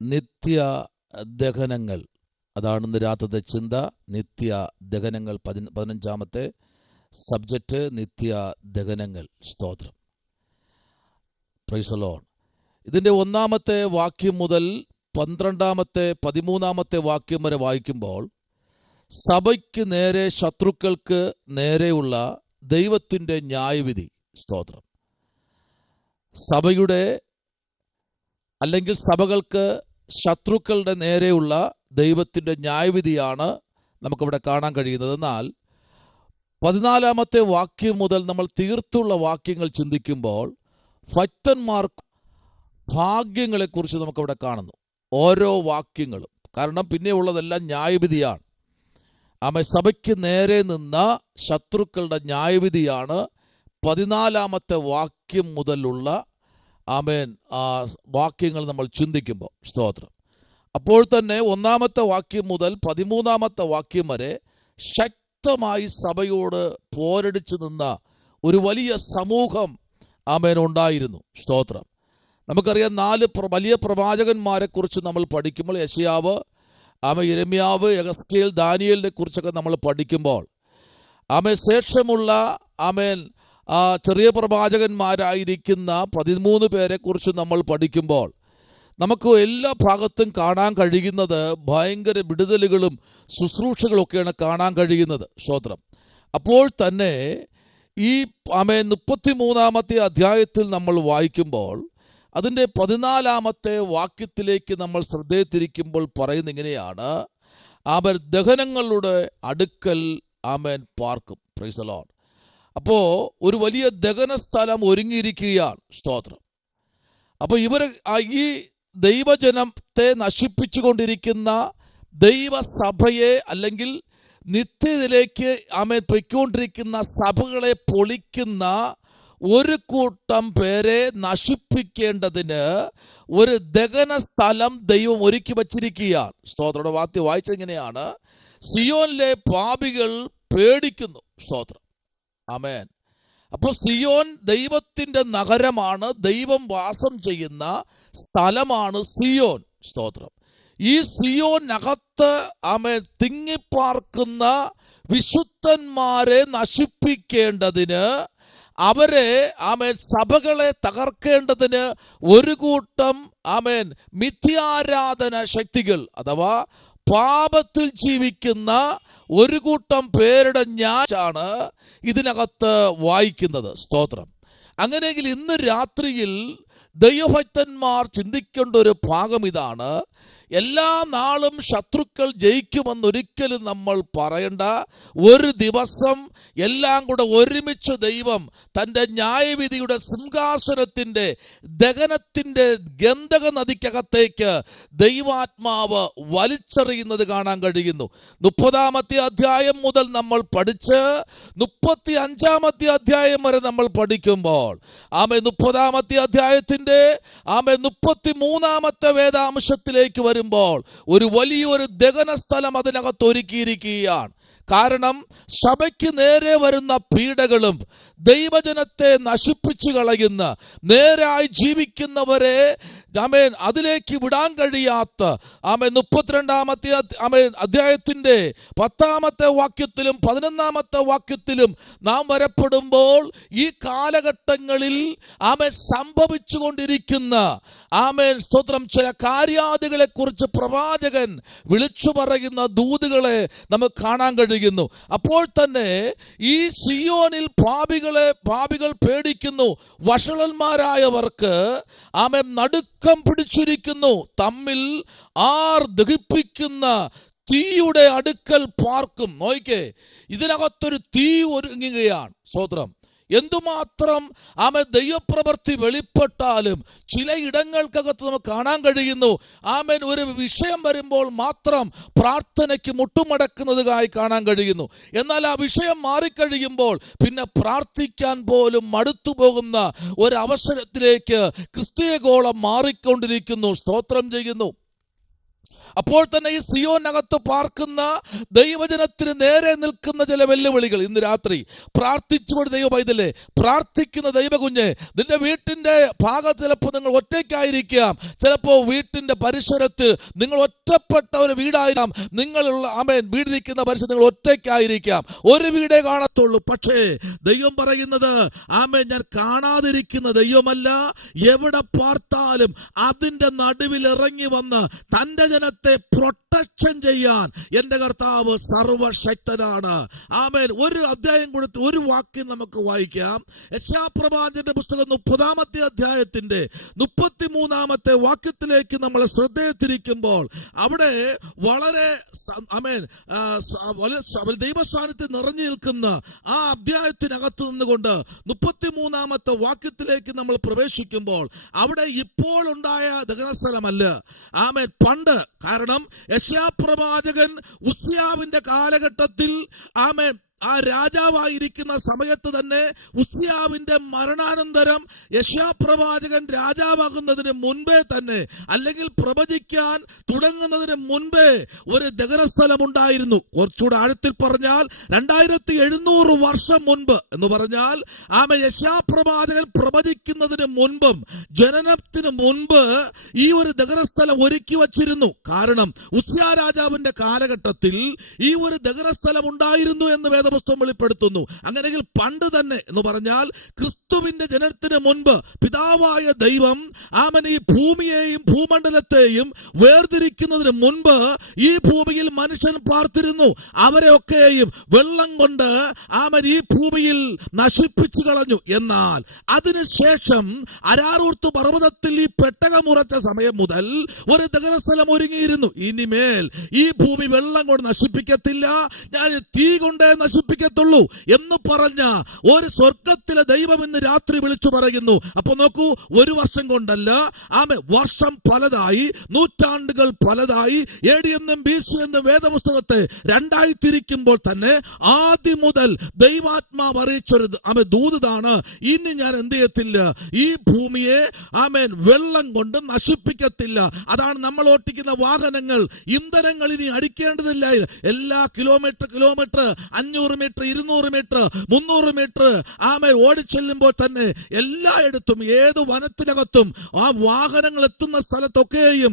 നിത്യ ദഹനങ്ങൾ. അതാണ് ഇന്ന് രാത്രിത്തെ ചിന്ത. നിത്യ ദഹനങ്ങൾ. 15-ാമത്തെ സബ്ജക്റ്റ് നിത്യ ദഹനങ്ങൾ. സ്തോത്രം. Price the Lord. ഇതിൻ്റെ 1-ാമത്തെ വാക്യം മുതൽ 12-ാമത്തെ 13-ാമത്തെ വാക്യം വരെ വായിക്കുമ്പോൾ സഭയ്ക്ക് നേരെ, ശത്രുക്കൾക്ക് നേരെയുള്ള ദൈവത്തിൻ്റെ ന്യായവിധി. സ്തോത്രം. സഭയുടെ അല്ലെങ്കിൽ സഭകൾക്ക് ശത്രുക്കളുടെ നേരെയുള്ള ദൈവത്തിൻ്റെ ന്യായവിധിയാണ് നമുക്കിവിടെ കാണാൻ കഴിയുന്നത്. എന്നാൽ 14-ാമത്തെ വാക്യം മുതൽ നമ്മൾ തീർത്തുള്ള വാക്യങ്ങൾ ചിന്തിക്കുമ്പോൾ ഭക്തന്മാർക്ക് ഭാഗ്യങ്ങളെക്കുറിച്ച് നമുക്കവിടെ കാണുന്നു. ഓരോ വാക്യങ്ങളും. കാരണം പിന്നെ ഉള്ളതെല്ലാം ന്യായവിധിയാണ്. സഭയ്ക്ക് നേരെ നിന്ന ശത്രുക്കളുടെ ന്യായവിധിയാണ് 14-ാമത്തെ വാക്യം മുതലുള്ള വാക്യങ്ങൾ നമ്മൾ ചിന്തിക്കുമ്പോൾ. സ്തോത്രം. അപ്പോൾ തന്നെ 1-ാമത്തെ വാക്യം മുതൽ 13-ാമത്തെ വാക്യം വരെ ശക്തമായി സഭയോട് പോരടിച്ചു നിന്ന ഒരു വലിയ സമൂഹം ഉണ്ടായിരുന്നു. സ്തോത്രം. നമുക്കറിയാം 4 വലിയ പ്രവാചകന്മാരെ കുറിച്ച് നമ്മൾ പഠിക്കുമ്പോൾ യെശയ്യാവ്, യിരെമ്യാവ്, യെഹെസ്കേൽ, ദാനിയേലിനെ കുറിച്ചൊക്കെ നമ്മൾ പഠിക്കുമ്പോൾ ശേഷമുള്ള ചെറിയ പ്രവാചകന്മാരായിരിക്കുന്ന 13 പേരെ കുറിച്ച് നമ്മൾ പഠിക്കുമ്പോൾ നമുക്ക് എല്ലാ ഭാഗത്തും കാണാൻ കഴിയുന്നത് ഭയങ്കര വിടുതലുകളും ശുശ്രൂഷകളൊക്കെയാണ് കാണാൻ കഴിയുന്നത്. സ്തോത്രം. അപ്പോൾ തന്നെ ഈ 33-ാമത്തെ അധ്യായത്തിൽ നമ്മൾ വായിക്കുമ്പോൾ അതിൻ്റെ 14-ാമത്തെ വാക്യത്തിലേക്ക് നമ്മൾ ശ്രദ്ധയെ തിരിക്കുമ്പോൾ പറയുന്ന ഇങ്ങനെയാണ്: അവർ ദഹനങ്ങളുടെ അടുക്കൽ പാർക്കും. Price the Lord. അപ്പോൾ ഒരു വലിയ ദഹന സ്ഥലം ഒരുങ്ങിയിരിക്കുകയാണ്. സ്തോത്രം. അപ്പോൾ ഇവർ ഈ ദൈവജനത്തെ നശിപ്പിച്ചുകൊണ്ടിരിക്കുന്ന ദൈവസഭയെ അല്ലെങ്കിൽ നിത്യതയിലേക്ക് പൊയ്ക്കൊണ്ടിരിക്കുന്ന സഭകളെ പൊളിക്കുന്ന ഒരു കൂട്ടം പേരെ നശിപ്പിക്കേണ്ടതിന് ഒരു ദഹന സ്ഥലം ദൈവം ഒരുക്കി വച്ചിരിക്കുകയാണ്. സ്തോത്രയുടെ വാക്യം വായിച്ചെങ്ങനെയാണ്: സിയോനിലെ പാപികൾ പേടിക്കുന്നു. സ്തോത്രം. ആമേൻ. അപ്പോൾ സിയോൻ ദൈവത്തിൻ്റെ നഗരമാണ്. ദൈവം വാസം ചെയ്യുന്ന സ്ഥലമാണ് സിയോൻ. സ്തോത്രം. ഈ സിയോനകത്ത് തിങ്ങിപ്പാർക്കുന്ന വിശുദ്ധന്മാരെ നശിപ്പിക്കേണ്ടതിന്, അവരെ സഭകളെ തകർക്കേണ്ടതിന് ഒരു കൂട്ടം മിഥ്യാരാധന ശക്തികൾ അഥവാ പാപത്തിൽ ജീവിക്കുന്ന ഒരു കൂട്ടം പേരുടെ ന്യായാണ് ഇതിനകത്ത് വായിക്കുന്നത്. സ്തോത്രം. അങ്ങനെയെങ്കിൽ ഇന്ന് രാത്രിയിൽ ദൈവഭക്തന്മാർ ചിന്തിക്കേണ്ട ഒരു ഭാഗം ഇതാണ്: എല്ലാ നാളും ശത്രുക്കൾ ജയിക്കുമെന്നൊരിക്കലും നമ്മൾ പറയണ്ട. ഒരു ദിവസം എല്ലാം കൂടെ ഒരുമിച്ച് ദൈവം തൻ്റെ ന്യായവിധിയുടെ സിംഹാസനത്തിൻ്റെ ദഹനത്തിൻ്റെ ഗന്ധക നദിക്കകത്തേക്ക് ദൈവാത്മാവ് വലിച്ചെറിയുന്നത് കാണാൻ കഴിയുന്നു. 30-ാമത്തെ അധ്യായം മുതൽ നമ്മൾ പഠിച്ച് 35-ാമത്തെ അധ്യായം വരെ നമ്മൾ പഠിക്കുമ്പോൾ 30-ാമത്തെ അധ്യായത്തിൻ്റെ 33-ാമത്തെ വേദാംശത്തിലേക്ക് വരുമ്പോൾ ഒരു വലിയൊരു ദഹന സ്ഥലം അതിനകത്ത് ഒരുക്കിയിരിക്കുകയാണ്. കാരണം സഭയ്ക്ക് നേരെ വരുന്ന പീഡകളും ദൈവജനത്തെ നശിപ്പിച്ചു കളയുന്ന, നേരായി ജീവിക്കുന്നവരെ അതിലേക്ക് വിടാൻ കഴിയാത്ത 32-ാമത്തെ അധ്യായത്തിൻ്റെ 10-ാമത്തെ വാക്യത്തിലും 11-ാമത്തെ വാക്യത്തിലും നാം വരപ്പെടുമ്പോൾ ഈ കാലഘട്ടങ്ങളിൽ സംഭവിച്ചു കൊണ്ടിരിക്കുന്ന സ്തോത്രം ചില കാര്യാദികളെ കുറിച്ച് പ്രവാചകൻ വിളിച്ചു പറയുന്ന ദൂതുകളെ നമുക്ക് കാണാൻ കഴിയുന്നു. അപ്പോൾ തന്നെ ഈ സിയോനിൽ പാപികൾ പേടിക്കുന്നു. വഷളന്മാരായവർക്ക് നടുക്കം പിടിച്ചിരിക്കുന്നു. തമ്മിൽ ആർ ദഹിപ്പിക്കുന്ന തീയുടെ അടുക്കൽ പാർക്കും. നോക്കിക്കേ, ഇതിനകത്തൊരു തീ ഒരുങ്ങുകയാണ്. സ്തോത്രം. എന്തുമാത്രം ദൈവപ്രവൃത്തി വെളിപ്പെട്ടാലും ചില ഇടങ്ങൾക്കകത്ത് നമുക്ക് കാണാൻ കഴിയുന്നു ഒരു വിഷയം വരുമ്പോൾ മാത്രം പ്രാർത്ഥനയ്ക്ക് മുട്ടുമടക്കുന്നതായി കാണാൻ കഴിയുന്നു. എന്നാൽ ആ വിഷയം മാറിക്കഴിയുമ്പോൾ പിന്നെ പ്രാർത്ഥിക്കാൻ പോലും മടുത്തു പോകുന്ന ഒരവസരത്തിലേക്ക് ക്രിസ്തീയ ഗോളം മാറിക്കൊണ്ടിരിക്കുന്നു. സ്തോത്രം ചെയ്യുന്നു. അപ്പോൾ തന്നെ ഈ സിയോനകത്ത് പാർക്കുന്ന ദൈവജനത്തിന് നേരെ നിൽക്കുന്ന ചില വെല്ലുവിളികൾ. ഇന്ന് രാത്രി പ്രാർത്ഥിച്ചുകൊണ്ട് ദൈവ പൈതലേ, പ്രാർത്ഥിക്കുന്ന ദൈവകുഞ്ഞ്, നിന്റെ വീട്ടിന്റെ ഭാഗത്ത് ചിലപ്പോൾ നിങ്ങൾ ഒറ്റയ്ക്കായിരിക്കാം, ചിലപ്പോൾ വീട്ടിന്റെ പരിസരത്ത് നിങ്ങൾ ഒറ്റപ്പെട്ട ഒരു വീടായിരിക്കാം, നിങ്ങളുള്ള വീടിരിക്കുന്ന പരിസരത്ത് നിങ്ങൾ ഒറ്റയ്ക്കായിരിക്കാം, ഒരു വീടേ കാണത്തുള്ളൂ. പക്ഷേ ദൈവം പറയുന്നത് ഞാൻ കാണാതിരിക്കുന്ന ദൈവമല്ല, എവിടെ പാർത്താലും അതിന്റെ നടുവിൽ ഇറങ്ങി വന്ന് തന്റെ ജനത്തെ പ്രൊട്ടക്ഷൻ ചെയ്യാൻ എന്റെ കർത്താവ് സർവശക്തനാണ്. ഒരു അധ്യായം കൊടുത്ത് ഒരു വാക്യം നമുക്ക് വായിക്കാം. യെശയ്യാപ്രവാചകന്റെ പുസ്തകം 30-ാമത്തെ അധ്യായത്തിന്റെ 33-ാമത്തെ വാക്യത്തിലേക്ക് നമ്മൾ ശ്രദ്ധയെ തിരിക്കുമ്പോൾ അവിടെ വളരെ ദൈവസാന്നിധ്യം നിറഞ്ഞു നിൽക്കുന്ന ആ അധ്യായത്തിനകത്ത് നിന്നുകൊണ്ട് 33-ാമത്തെ വാക്യത്തിലേക്ക് നമ്മൾ പ്രവേശിക്കുമ്പോൾ അവിടെ ഇപ്പോൾ ഉണ്ടായ ദഹനസ്ഥലമല്ല, പണ്ട്. കാരണം യെശയ്യാപ്രവാചകൻ ഉസ്സിയാവിന്റെ കാലഘട്ടത്തിൽ ആ രാജാവായിരിക്കുന്ന സമയത്ത് തന്നെ ഉസ്സിയാവിന്റെ മരണാനന്തരം യെശയ്യാപ്രവാചകൻ രാജാവാകുന്നതിന് മുൻപേ തന്നെ, അല്ലെങ്കിൽ പ്രവചിക്കാൻ തുടങ്ങുന്നതിന് മുൻപേ ഒരു ദഹനസ്ഥലം ഉണ്ടായിരുന്നു. കുറച്ചുകൂടെ ആഴത്തിൽ പറഞ്ഞാൽ 2700 വർഷം മുൻപ് എന്ന് പറഞ്ഞാൽ യെശയ്യാപ്രവാചകൻ പ്രവചിക്കുന്നതിന് മുൻപും ജനനത്തിന് മുൻപ് ഈ ഒരു ദഹനസ്ഥലം ഒരുക്കി വച്ചിരുന്നു. കാരണം ഉസ്സിയ രാജാവിന്റെ കാലഘട്ടത്തിൽ ഈ ഒരു ദഹനസ്ഥലം ഉണ്ടായിരുന്നു എന്ന് വേദപുസ്തകം വെളിപ്പെടുത്തുന്നു. അങ്ങനെയെങ്കിൽ പണ്ട് തന്നെ എന്ന് പറഞ്ഞാൽ ക്രിസ്തുവിന്റെ ജനനത്തിന് മുൻപ് പിതാവായ ദൈവം ഈ ഭൂമിയെയും ഭൂമണ്ഡലത്തെയും വേർതിരിക്കുന്നതിന് മുൻപ് ഈ ഭൂമിയിൽ മനുഷ്യൻ പാർത്തിരുന്നു. അവരെയൊക്കെയും വെള്ളം കൊണ്ട് ഈ ഭൂമിയിൽ നശിപ്പിച്ചു കളഞ്ഞു. എന്നാൽ അതിനുശേഷം അരാറൂത്ത് പർവ്വതത്തിൽ ഈ പെട്ടകമുറച്ച സമയം മുതൽ ഒരു ദഹനസ്ഥലം ഒരുങ്ങിയിരുന്നു. ഇനിമേൽ ഈ ഭൂമി വെള്ളം കൊണ്ട് നശിപ്പിക്കത്തില്ല, ഞാൻ തീ കൊണ്ടേ നശിപ്പിക്കത്തുള്ളൂ എന്ന് പറഞ്ഞ ഒരു സ്വർഗത്തിലെ ദൈവം ഇന്ന് രാത്രി വിളിച്ചു പറയുന്നു. അപ്പൊ നോക്കൂ, ഒരു വർഷം കൊണ്ടല്ല, വർഷം പലതായി, നൂറ്റാണ്ടുകൾ പലതായി. AD എന്നും BC എന്നും വേദപുസ്തകത്തെ രണ്ടായി തിരിക്കുമ്പോൾ തന്നെ ആദ്യം മുതൽ ദൈവാത്മാവ് അറിയിച്ചൊരു ദൂതാണ്, ഇനി ഞാൻ എന്ത് ചെയ്യത്തില്ല, ഈ ഭൂമിയെ വെള്ളം കൊണ്ട് നശിപ്പിക്കത്തില്ല. അതാണ് നമ്മൾ ഓട്ടിക്കുന്ന വാഹനങ്ങൾ, ഇന്ധനങ്ങൾ ഇനി അടിക്കേണ്ടതില്ല. എല്ലാ കിലോമീറ്റർ 500 മീറ്റർ 200 മീറ്റർ 300 മീറ്റർ ഓടിച്ചെല്ലുമ്പോൾ തന്നെ എല്ലായിടത്തും, ഏത് വനത്തിനകത്തും ആ വാഹനങ്ങൾ എത്തുന്ന സ്ഥലത്തൊക്കെയും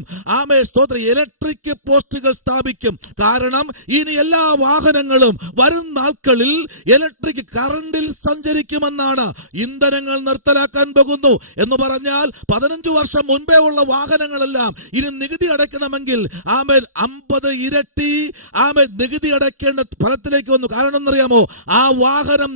സ്തോത്രം ഇലക്ട്രിക് പോസ്റ്റുകൾ സ്ഥാപിക്കും. കാരണം ഇനി എല്ലാ വാഹനങ്ങളും വരും നാൾക്കളിൽ ഇലക്ട്രിക് കറണ്ടിൽ സഞ്ചരിക്കുമെന്നാണ്. ഇന്ധനങ്ങൾ നിർത്തലാക്കാൻ പോകുന്നു എന്ന് പറഞ്ഞാൽ 15 വർഷം മുൻപേ ഉള്ള വാഹനങ്ങളെല്ലാം ഇനി നികുതി അടയ്ക്കണമെങ്കിൽ 50 ഇരട്ടി നികുതി അടയ്ക്കേണ്ട ഫലത്തിലേക്ക് വന്നു. കാരണം എന്നറിയാമോ, ആ വാഹനം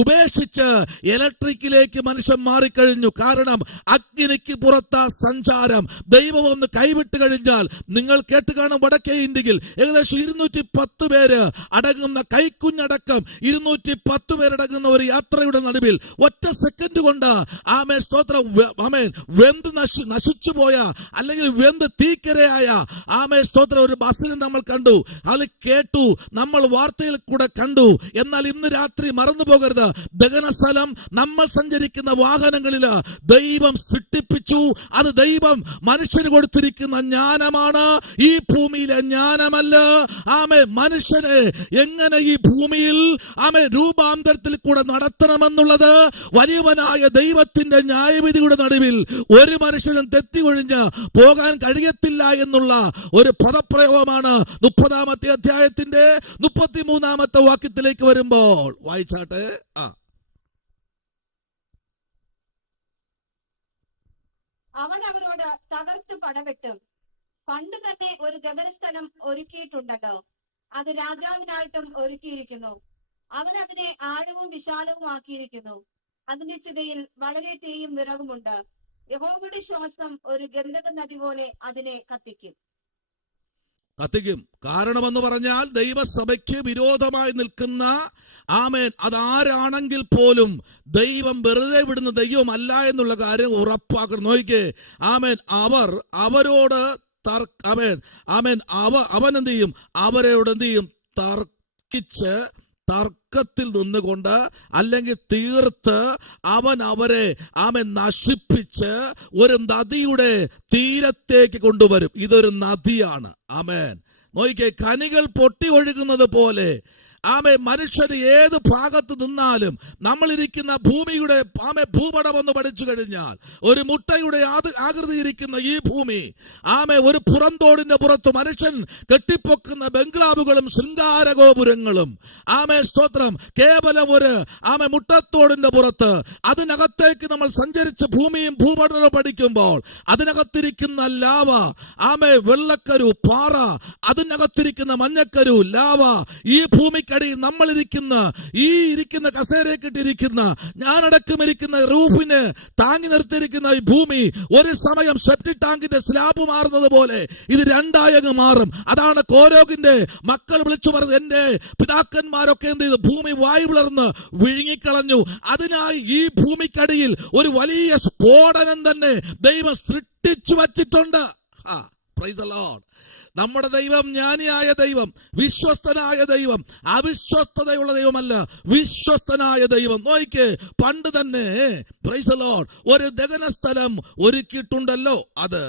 ഉപേക്ഷിച്ച് ഇലക്ട്രിക്കിലേക്ക് മനുഷ്യൻ മാറിക്കഴിഞ്ഞു. കാരണം അഗ്നിക്ക് പുറത്താ സഞ്ചാരം. ദൈവം ഒന്ന് കൈവിട്ട് കഴിഞ്ഞാൽ, നിങ്ങൾ കേട്ട് കാണും, വടക്കേ ഇന്ത്യയിൽ ഏകദേശം 210 പേര് അടങ്ങുന്ന, കൈക്കുഞ്ഞടക്കം 210 പേരടങ്ങുന്ന ഒരു യാത്രയുടെ നടുവിൽ ഒറ്റ സെക്കൻഡ് കൊണ്ട് സ്തോത്രം വെന്ത് നശിച്ചു പോയ, അല്ലെങ്കിൽ വെന്ത് തീക്കരയായ സ്തോത്രം ഒരു ബസ്സിന് നമ്മൾ കണ്ടു, അത് കേട്ടു, നമ്മൾ വാർത്തയിൽ കൂടെ കണ്ടു. എന്നാൽ ഇന്ന് രാത്രി മറന്നു പോകരുത്, ദഹനസ്ഥലം നമ്മൾ സഞ്ചരിക്കുന്ന വാഹനങ്ങളിൽ ദൈവം സൃഷ്ടിപ്പിച്ചു. അത് ദൈവം മനുഷ്യന് കൊടുത്തിരിക്കുന്ന ജ്ഞാനമാണ്, ഈ ഭൂമിയിലെ ജ്ഞാനമല്ല. മനുഷ്യനെ എങ്ങനെ ഈ ഭൂമിയിൽ രൂപാന്തരത്തിൽ കൂടെ നടത്തണമെന്നുള്ളത് വലിയവനായ ദൈവത്തിന്റെ ന്യായവിധിയുടെ നടുവിൽ ഒരു മനുഷ്യനും തെറ്റിയൊഴിഞ്ഞ് പോകാൻ കഴിയത്തില്ല എന്നുള്ള ഒരു പദപ്രയോഗമാണ് 30-ാമത്തെ അധ്യായത്തിന്റെ 33-ാമത്തെ വാക്യത്തിലേക്ക് വരുമ്പോൾ വായിച്ചാട്ടെ. അവൻ അവരോട് തകർത്ത് പടവെട്ടും. പണ്ട് തന്നെ ഒരു ദഹനസ്ഥലം ഒരുക്കിയിട്ടുണ്ടല്ലോ, അത് രാജാവിനായിട്ടും ഒരുക്കിയിരിക്കുന്നു. അവൻ അതിനെ ആഴവും വിശാലവും ആക്കിയിരിക്കുന്നു. അതിന്റെ ചിതയിൽ വളരെ തീയും വിറകുമുണ്ട്. യഹോവയുടെ ശ്വാസം ഒരു ഗന്ധക നദി പോലെ അതിനെ കത്തിക്കും. കാരണമെന്ന് പറഞ്ഞാൽ ദൈവസഭയ്ക്ക് വിരോധമായി നിൽക്കുന്ന അതാരാണെങ്കിൽ പോലും ദൈവം വെറുതെ വിടുന്ന ദൈവമല്ല എന്നുള്ള കാര്യം ഉറപ്പാക്കണം. നോക്കിക്കേ, അവരോട് അവൻ എന്ത് ചെയ്യും, അവരോട് എന്ത് ചെയ്യും, തർക്കിച്ച് തർക്കത്തിൽ നിന്നുകൊണ്ട് അല്ലെങ്കിൽ തീർത്ത് അവൻ അവരെ നശിപ്പിച്ച് ഒരു നദിയുടെ തീരത്തേക്ക് കൊണ്ടുവരും. ഇതൊരു നദിയാണ്. ആമേൻ. നോക്കിക്കേ, കനികൾ പൊട്ടി ഒഴുകുന്നത് പോലെ മനുഷ്യന് ഏത് ഭാഗത്ത് നിന്നാലും നമ്മളിരിക്കുന്ന ഭൂമിയുടെ ഭൂപടം ഒന്ന് പഠിച്ചു കഴിഞ്ഞാൽ ഒരു മുട്ടയുടെ ആകൃതി ഇരിക്കുന്ന ഈ ഭൂമി ഒരു പുറന്തോടിന്റെ പുറത്ത് മനുഷ്യൻ കെട്ടിപ്പൊക്കുന്ന ബംഗ്ലാവുകളും ശൃംഗാരഗോപുരങ്ങളും സ്തോത്രം കേവലം ഒരു മുട്ടത്തോടിന്റെ പുറത്ത് അതിനകത്തേക്ക് നമ്മൾ സഞ്ചരിച്ച് ഭൂമിയും ഭൂപടവും പഠിക്കുമ്പോൾ അതിനകത്തിരിക്കുന്ന ലാവ വെള്ളക്കരു പാറ, അതിനകത്തിരിക്കുന്ന മഞ്ഞക്കരു ലാവ, ഈ ഭൂമിക്ക് നമ്മളിരിക്കുന്ന ഈ ഇരിക്കുന്ന കസേരക്കിട്ടിരിക്കുന്ന ഞാനടക്കം ഇരിക്കുന്ന റൂഫിന് താങ്ങി നിർത്തിയിരിക്കുന്ന ഈ ഭൂമി ഒരു സമയം സെപ്റ്റിക് ടാങ്കിന്റെ സ്ലാബ് മാറുന്നത് പോലെ ഇത് രണ്ടായങ്ങ് മാറും. അതാണ് കോരോഗിന്റെ മക്കൾ വിളിച്ചു പറഞ്ഞത്, എന്റെ പിതാക്കന്മാരൊക്കെ എന്ത് ചെയ്തു? ഭൂമി വായു പിളർന്ന് വിഴുങ്ങിക്കളഞ്ഞു. അതിനായി ഈ ഭൂമിക്കടിയിൽ ഒരു വലിയ സ്ഫോടനം തന്നെ ദൈവം സൃഷ്ടിച്ചു വച്ചിട്ടുണ്ട്. Price the Lord. നമ്മുടെ ദൈവം ജ്ഞാനിയായ ദൈവം, വിശ്വസ്തനായ ദൈവം, അവിശ്വസ്തതയുള്ള ദൈവമല്ല, വിശ്വസ്തനായ ദൈവം. നോക്കിക്കേ, പണ്ട് തന്നെ പ്രൈസ് ദി ലോർഡ് ഒരു ദഹന സ്ഥലം ഒരുക്കിയിട്ടുണ്ടല്ലോ, അത്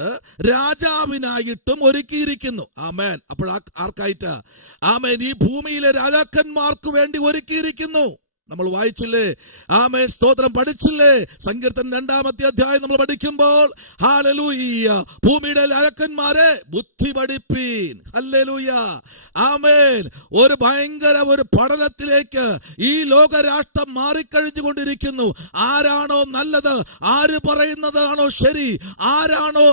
രാജാവിനായിട്ടും ഒരുക്കിയിരിക്കുന്നു. ആമേൻ. അപ്പോൾ ആർക്കായിട്ട്? ആമേൻ. ഈ ഭൂമിയിലെ രാജാക്കന്മാർക്ക് വേണ്ടി ഒരുക്കിയിരിക്കുന്നു. നമ്മൾ വായിച്ചില്ലേ? ആമേൻ. സ്തോത്രം. പഠിച്ചില്ലേ? സങ്കീർത്തനം 2-ാമത്തെ അധ്യായം നമ്മൾ പഠിക്കുമ്പോൾ ഹല്ലേലൂയ, ഭൂമിയുടെ രാജാക്കന്മാരെ ബുദ്ധി പഠിപ്പീൻ. ഹല്ലേലൂയ. ആമേൻ. ഒരു ഭയങ്കര ഒരു പഠനത്തിലേക്ക് ഈ ലോകരാഷ്ട്രം മാറിക്കഴിഞ്ഞുകൊണ്ടിരിക്കുന്നു. ആരാണോ നല്ലത്, ആര് പറയുന്നതാണോ ശരി,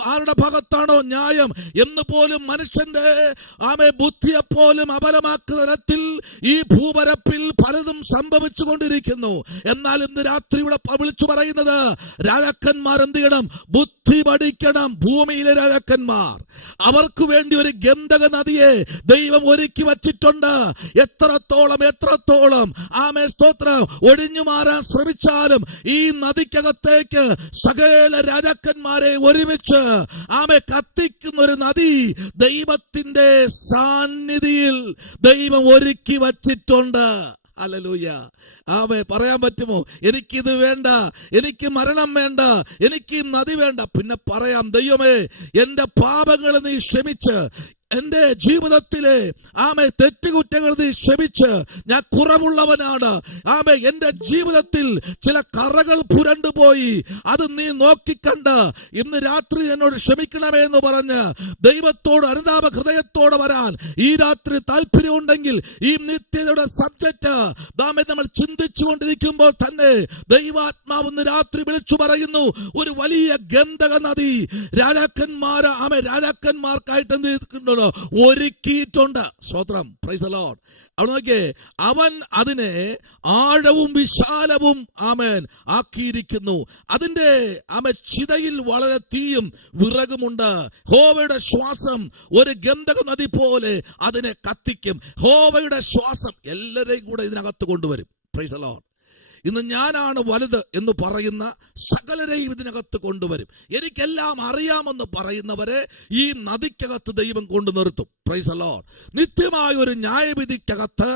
ആരുടെ ഭാഗത്താണോ ന്യായം എന്ന് പോലും മനുഷ്യന്റെ ബുദ്ധിയെപ്പോലും അപരമാക്കുന്ന തരത്തിൽ ഈ ഭൂപരപ്പിൽ പലതും സംഭവിച്ചു കൊണ്ടിരിക്കുന്നു. എന്നാൽ ഇന്ന് രാത്രി ഇവിടെ വിളിച്ചു പറയുന്നത്, രാജാക്കന്മാർ എന്ത് ചെയ്യണം? ബുദ്ധി പഠിക്കണം. ഭൂമിയിലെ രാജാക്കന്മാർ, അവർക്ക് വേണ്ടി ഒരു ഗന്ധക നദിയെ ദൈവം ഒരുക്കി വച്ചിട്ടുണ്ട്. എത്രത്തോളം സ്തോത്രം ഒഴിഞ്ഞു മാറാൻ ശ്രമിച്ചാലും ഈ നദിക്കകത്തേക്ക് സകല രാജാക്കന്മാരെ ഒരുമിച്ച് കത്തിക്കുന്ന ഒരു നദി ദൈവത്തിന്റെ സാന്നിധിയിൽ ദൈവം ഒരുക്കി വച്ചിട്ടുണ്ട്. ഹല്ലേലൂയ. പറയാൻ പറ്റുമോ? എനിക്കിത് വേണ്ട, എനിക്ക് മരണം വേണ്ട, എനിക്ക് നദി വേണ്ട. പിന്നെ പറയാം, ദൈവമേ എന്റെ പാപങ്ങൾ നീ ക്ഷമിച്ച്, എന്റെ ജീവിതത്തിലെ തെറ്റുകുറ്റങ്ങൾ നീ ക്ഷമിച്ച്, ഞാൻ കുറവുള്ളവനാണ്. എന്റെ ജീവിതത്തിൽ ചില കറകൾ പുരണ്ടുപോയി, അത് നീ നോക്കിക്കണ്ട് ഇന്ന് രാത്രി എന്നോട് ക്ഷമിക്കണമേ എന്ന് പറഞ്ഞ് ദൈവത്തോട് അനുതാപ ഹൃദയത്തോടെ വരാൻ ഈ രാത്രി താല്പര്യമുണ്ടെങ്കിൽ ഈ നിത്യതയുടെ സബ്ജക്റ്റ് നമ്മൾ ചിന്തിച്ചു കൊണ്ടിരിക്കുമ്പോൾ തന്നെ ദൈവാത്മാവ് ഇന്ന് രാത്രി വിളിച്ചു പറയുന്നു, ഒരു വലിയ ഗന്ധക നദി രാജാക്കന്മാർക്കായിട്ട് എന്ത് ചെയ്തിട്ടുണ്ടോ? ഒരുക്കിയിട്ടുണ്ട്. സ്തോത്രം. Price the Lord. അവിടെ നോക്കിയേ, അവൻ അതിനെ ആഴവും വിശാലവും ആക്കിയിരിക്കുന്നു. അതിന്റെ ചിതയിൽ വളരെ തീയും വിറകുമുണ്ട്. യഹോവയുടെ ശ്വാസം ഒരു ഗന്ധക നദി പോലെ അതിനെ കത്തിക്കും. യഹോവയുടെ ശ്വാസം എല്ലാവരെയും കൂടെ ഇതിനകത്ത് കൊണ്ടുവരും. Price the Lord. ഇന്ന് ഞാനാണ് വലുത് എന്ന് പറയുന്ന സകലരെയും ഇതിനകത്ത് കൊണ്ടുവരും. എനിക്കെല്ലാം അറിയാമെന്ന് പറയുന്നവരെ ഈ നദിക്കകത്ത് ദൈവം കൊണ്ടു നിർത്തും. Price the Lord. നിത്യമായ ഒരു ന്യായവിധിക്കകത്ത്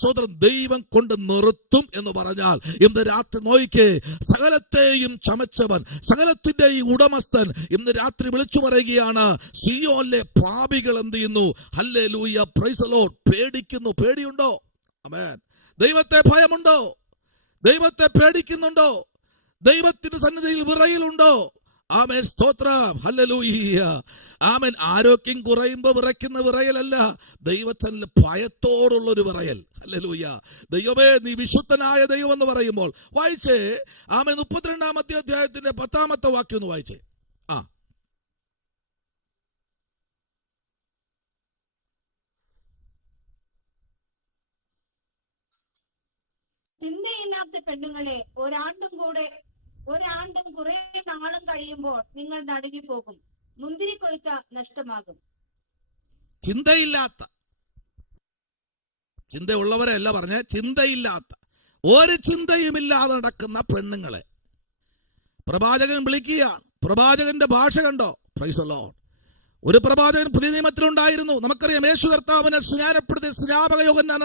സ്തോത്രം ദൈവം കൊണ്ട് നിർത്തും എന്ന് പറഞ്ഞാൽ ഇന്ന് രാത്രി നോയിക്കേ, സകലത്തെയും ചമച്ചവൻ, സകലത്തിന്റെയും ഉടമസ്ഥൻ ഇന്ന് രാത്രി വിളിച്ചു പറയുകയാണ്, സിയോനിലെ പാപികൾ എന്ത് ചെയ്യുന്നു? ഹല്ലേലൂയ. Praise the Lord. പേടിക്കുന്നു. പേടിയുണ്ടോ? ആമേൻ. ദൈവത്തെ ഭയമുണ്ടോ? ദൈവത്തെ പേടിക്കുന്നുണ്ടോ? ദൈവത്തിന്റെ സന്നിധിയിൽ വിറയലുണ്ടോ? ആമേൻ. സ്തോത്രം. ഹല്ലേലൂയ. ആമേൻ. ആരോഗ്യം കുറയുമ്പോൾ വിറയ്ക്കുന്ന വിറയലല്ല, ദൈവത്തിൽ ഭയത്തോടുള്ള ഒരു വിറയൽ. ഹല്ലേലൂയ. ദൈവമേ നീ വിശുദ്ധനായ ദൈവം എന്ന് പറയുമ്പോൾ വായിച്ചേ, ആമേൻ. 32-ാമത്തെ അധ്യായത്തിന്റെ 10-ാമത്തെ വാക്യം ഒന്ന് വായിച്ചേ. ചിന്തയില്ലാത്ത പെണ്ണുങ്ങളെ, ഒരാണ്ടും കുറെ നാളും കഴിയുമ്പോൾ നിങ്ങൾ നടുങ്ങിപ്പോകും, മുന്തിരിക്കൊയ്ത്ത നഷ്ടമാകും. ചിന്തയുള്ളവരെയല്ല പറഞ്ഞ, ചിന്തയില്ലാത്ത, ഒരു ചിന്തയുമില്ലാതെ നടക്കുന്ന പെണ്ണുങ്ങളെ പ്രവാചകൻ വിളിക്കുക. പ്രവാചകന്റെ ഭാഷ കണ്ടോ? Price the Lord. ഒരു പ്രവാചകൻ പുതിയ നിയമത്തിലുണ്ടായിരുന്നു. നമുക്കറിയാം, യേശു കർത്താവിനെ സ്നാനപ്പെടുത്തിയ സ്നാപക യോഹന്നാൻ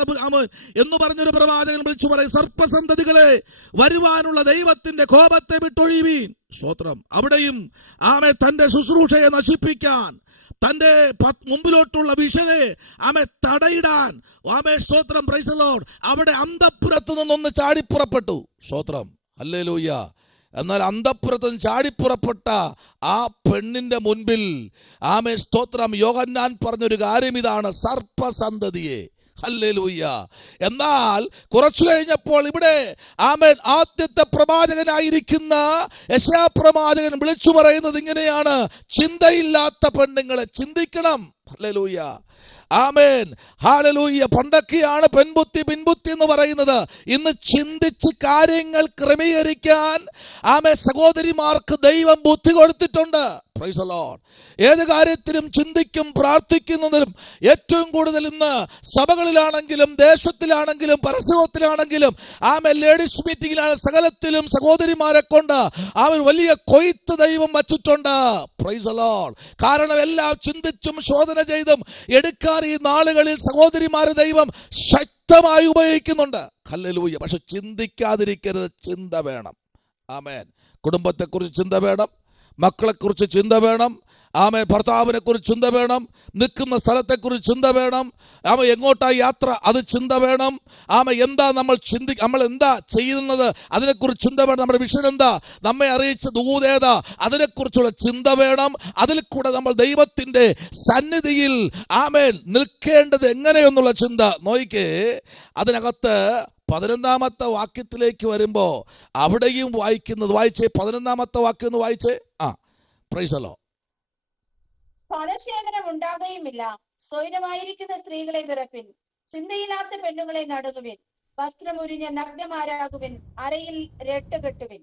എന്ന് പറഞ്ഞൊരു പ്രവാചകൻ വിളിച്ചു പറയും, സർപ്പസന്തതികളെ, വരുവാനുള്ള ദൈവത്തിന്റെ കോപത്തെ വിട്ടൊഴിവീൻ. സ്തോത്രം. അവിടെയും ആമേ തന്റെ ശുശ്രൂഷയെ നശിപ്പിക്കാൻ, തന്റെ മുമ്പിലോട്ടുള്ള വിഷനെ തടയിടാൻ സ്തോത്രം, പ്രൈസ് ദി ലോർഡ്, അവിടെ അന്തഃപുരത്തു നിന്നൊന്ന് ചാടിപ്പുറപ്പെട്ടു. സ്തോത്രം, ഹല്ലേലൂയ. എന്നാൽ അന്തഃപുരത്ത് ചാടിപ്പുറപ്പെട്ട ആ പെണ്ണിന്റെ മുൻപിൽ സ്തോത്രം, യോഹന്നാൻ പറഞ്ഞൊരു കാര്യം ഇതാണ്, സർപ്പസന്തതിയെ. ഹല്ലേലൂയ. എന്നാൽ കുറച്ചു കഴിഞ്ഞപ്പോൾ ഇവിടെ ആദ്യത്തെ പ്രവാചകനായിരിക്കുന്ന യെശയ്യാ പ്രവാചകൻ വിളിച്ചു പറയുന്നത് ഇങ്ങനെയാണ്, ചിന്തയില്ലാത്ത പെണ്ണുങ്ങളെ ചിന്തിക്കണം. ഹല്ലേലൂയ, ആമേൻ, ഹല്ലേലൂയ. പണ്ടൊക്കെയാണ് പെൺബുദ്ധി പിൻബുദ്ധി എന്ന് പറയുന്നത്. ഇന്ന് ചിന്തിച്ച് കാര്യങ്ങൾ ക്രമീകരിക്കാൻ സഹോദരിമാർക്ക് ദൈവം ബുദ്ധി കൊടുത്തിട്ടുണ്ട്. Price the Lord. ഏത് കാര്യത്തിലും ചിന്തിക്കും പ്രാർത്ഥിക്കുന്നതിലും ഏറ്റവും കൂടുതൽ ഇന്ന് സഭകളിലാണെങ്കിലും ദേശത്തിലാണെങ്കിലും പരസ്യത്തിലാണെങ്കിലും ലേഡീസ് മീറ്റിംഗിലാണ്, സകലത്തിലും സഹോദരിമാരെ കൊണ്ട് വലിയ കൊയ്ത്ത് ദൈവം വച്ചിട്ടുണ്ട്. Price the Lord. കാരണം എല്ലാം ചിന്തിച്ചും ശോധന ചെയ്തും എടുക്കാൻ ഈ നാളുകളിൽ സഹോദരിമാരെ ദൈവം ശക്തമായി ഉപയോഗിക്കുന്നുണ്ട്. ഹല്ലേലൂയ. പക്ഷെ ചിന്തിക്കാതിരിക്കരുത്, ചിന്ത വേണം. ആമേൻ. കുടുംബത്തെക്കുറിച്ച് ചിന്ത വേണം, മക്കളെക്കുറിച്ച് ചിന്ത വേണം, ഭർത്താവിനെ കുറിച്ച് ചിന്ത വേണം, നിൽക്കുന്ന സ്ഥലത്തെക്കുറിച്ച് ചിന്ത വേണം, എങ്ങോട്ടാ യാത്ര അത് ചിന്ത വേണം, എന്താ നമ്മൾ എന്താ ചെയ്യുന്നത് അതിനെക്കുറിച്ച് ചിന്ത വേണം, നമ്മുടെ വിഷൻ എന്താ, നമ്മെ അറിയിച്ച ദൂതേതാ അതിനെക്കുറിച്ചുള്ള ചിന്ത വേണം. അതിൽ കൂടെ നമ്മൾ ദൈവത്തിന്റെ സന്നിധിയിൽ നിൽക്കേണ്ടത് എങ്ങനെയെന്നുള്ള ചിന്ത. നോയിക്കേ, അതിനകത്ത് 11-ാമത്തെ വാക്യത്തിലേക്ക് വരുമ്പോ അവിടെയും വായിക്കുന്നത്, വായിച്ചേ 11-ാമത്തെ വാക്യം ഒന്ന് വായിച്ചേ. Praise the Lord. ഫലശേഖരം ഉണ്ടാകുകയുമില്ല, സ്വൈരമായിരിക്കുന്ന സ്ത്രീകളെ വിറപ്പിൻ, ചിന്തയില്ലാത്ത പെണ്ണുങ്ങളെ നടുകുവിൻ, വസ്ത്രമുരിഞ്ഞ നഗ്നമാരാകുവിൻ, അരയിൽ രട്ട് കെട്ടുവിൻ.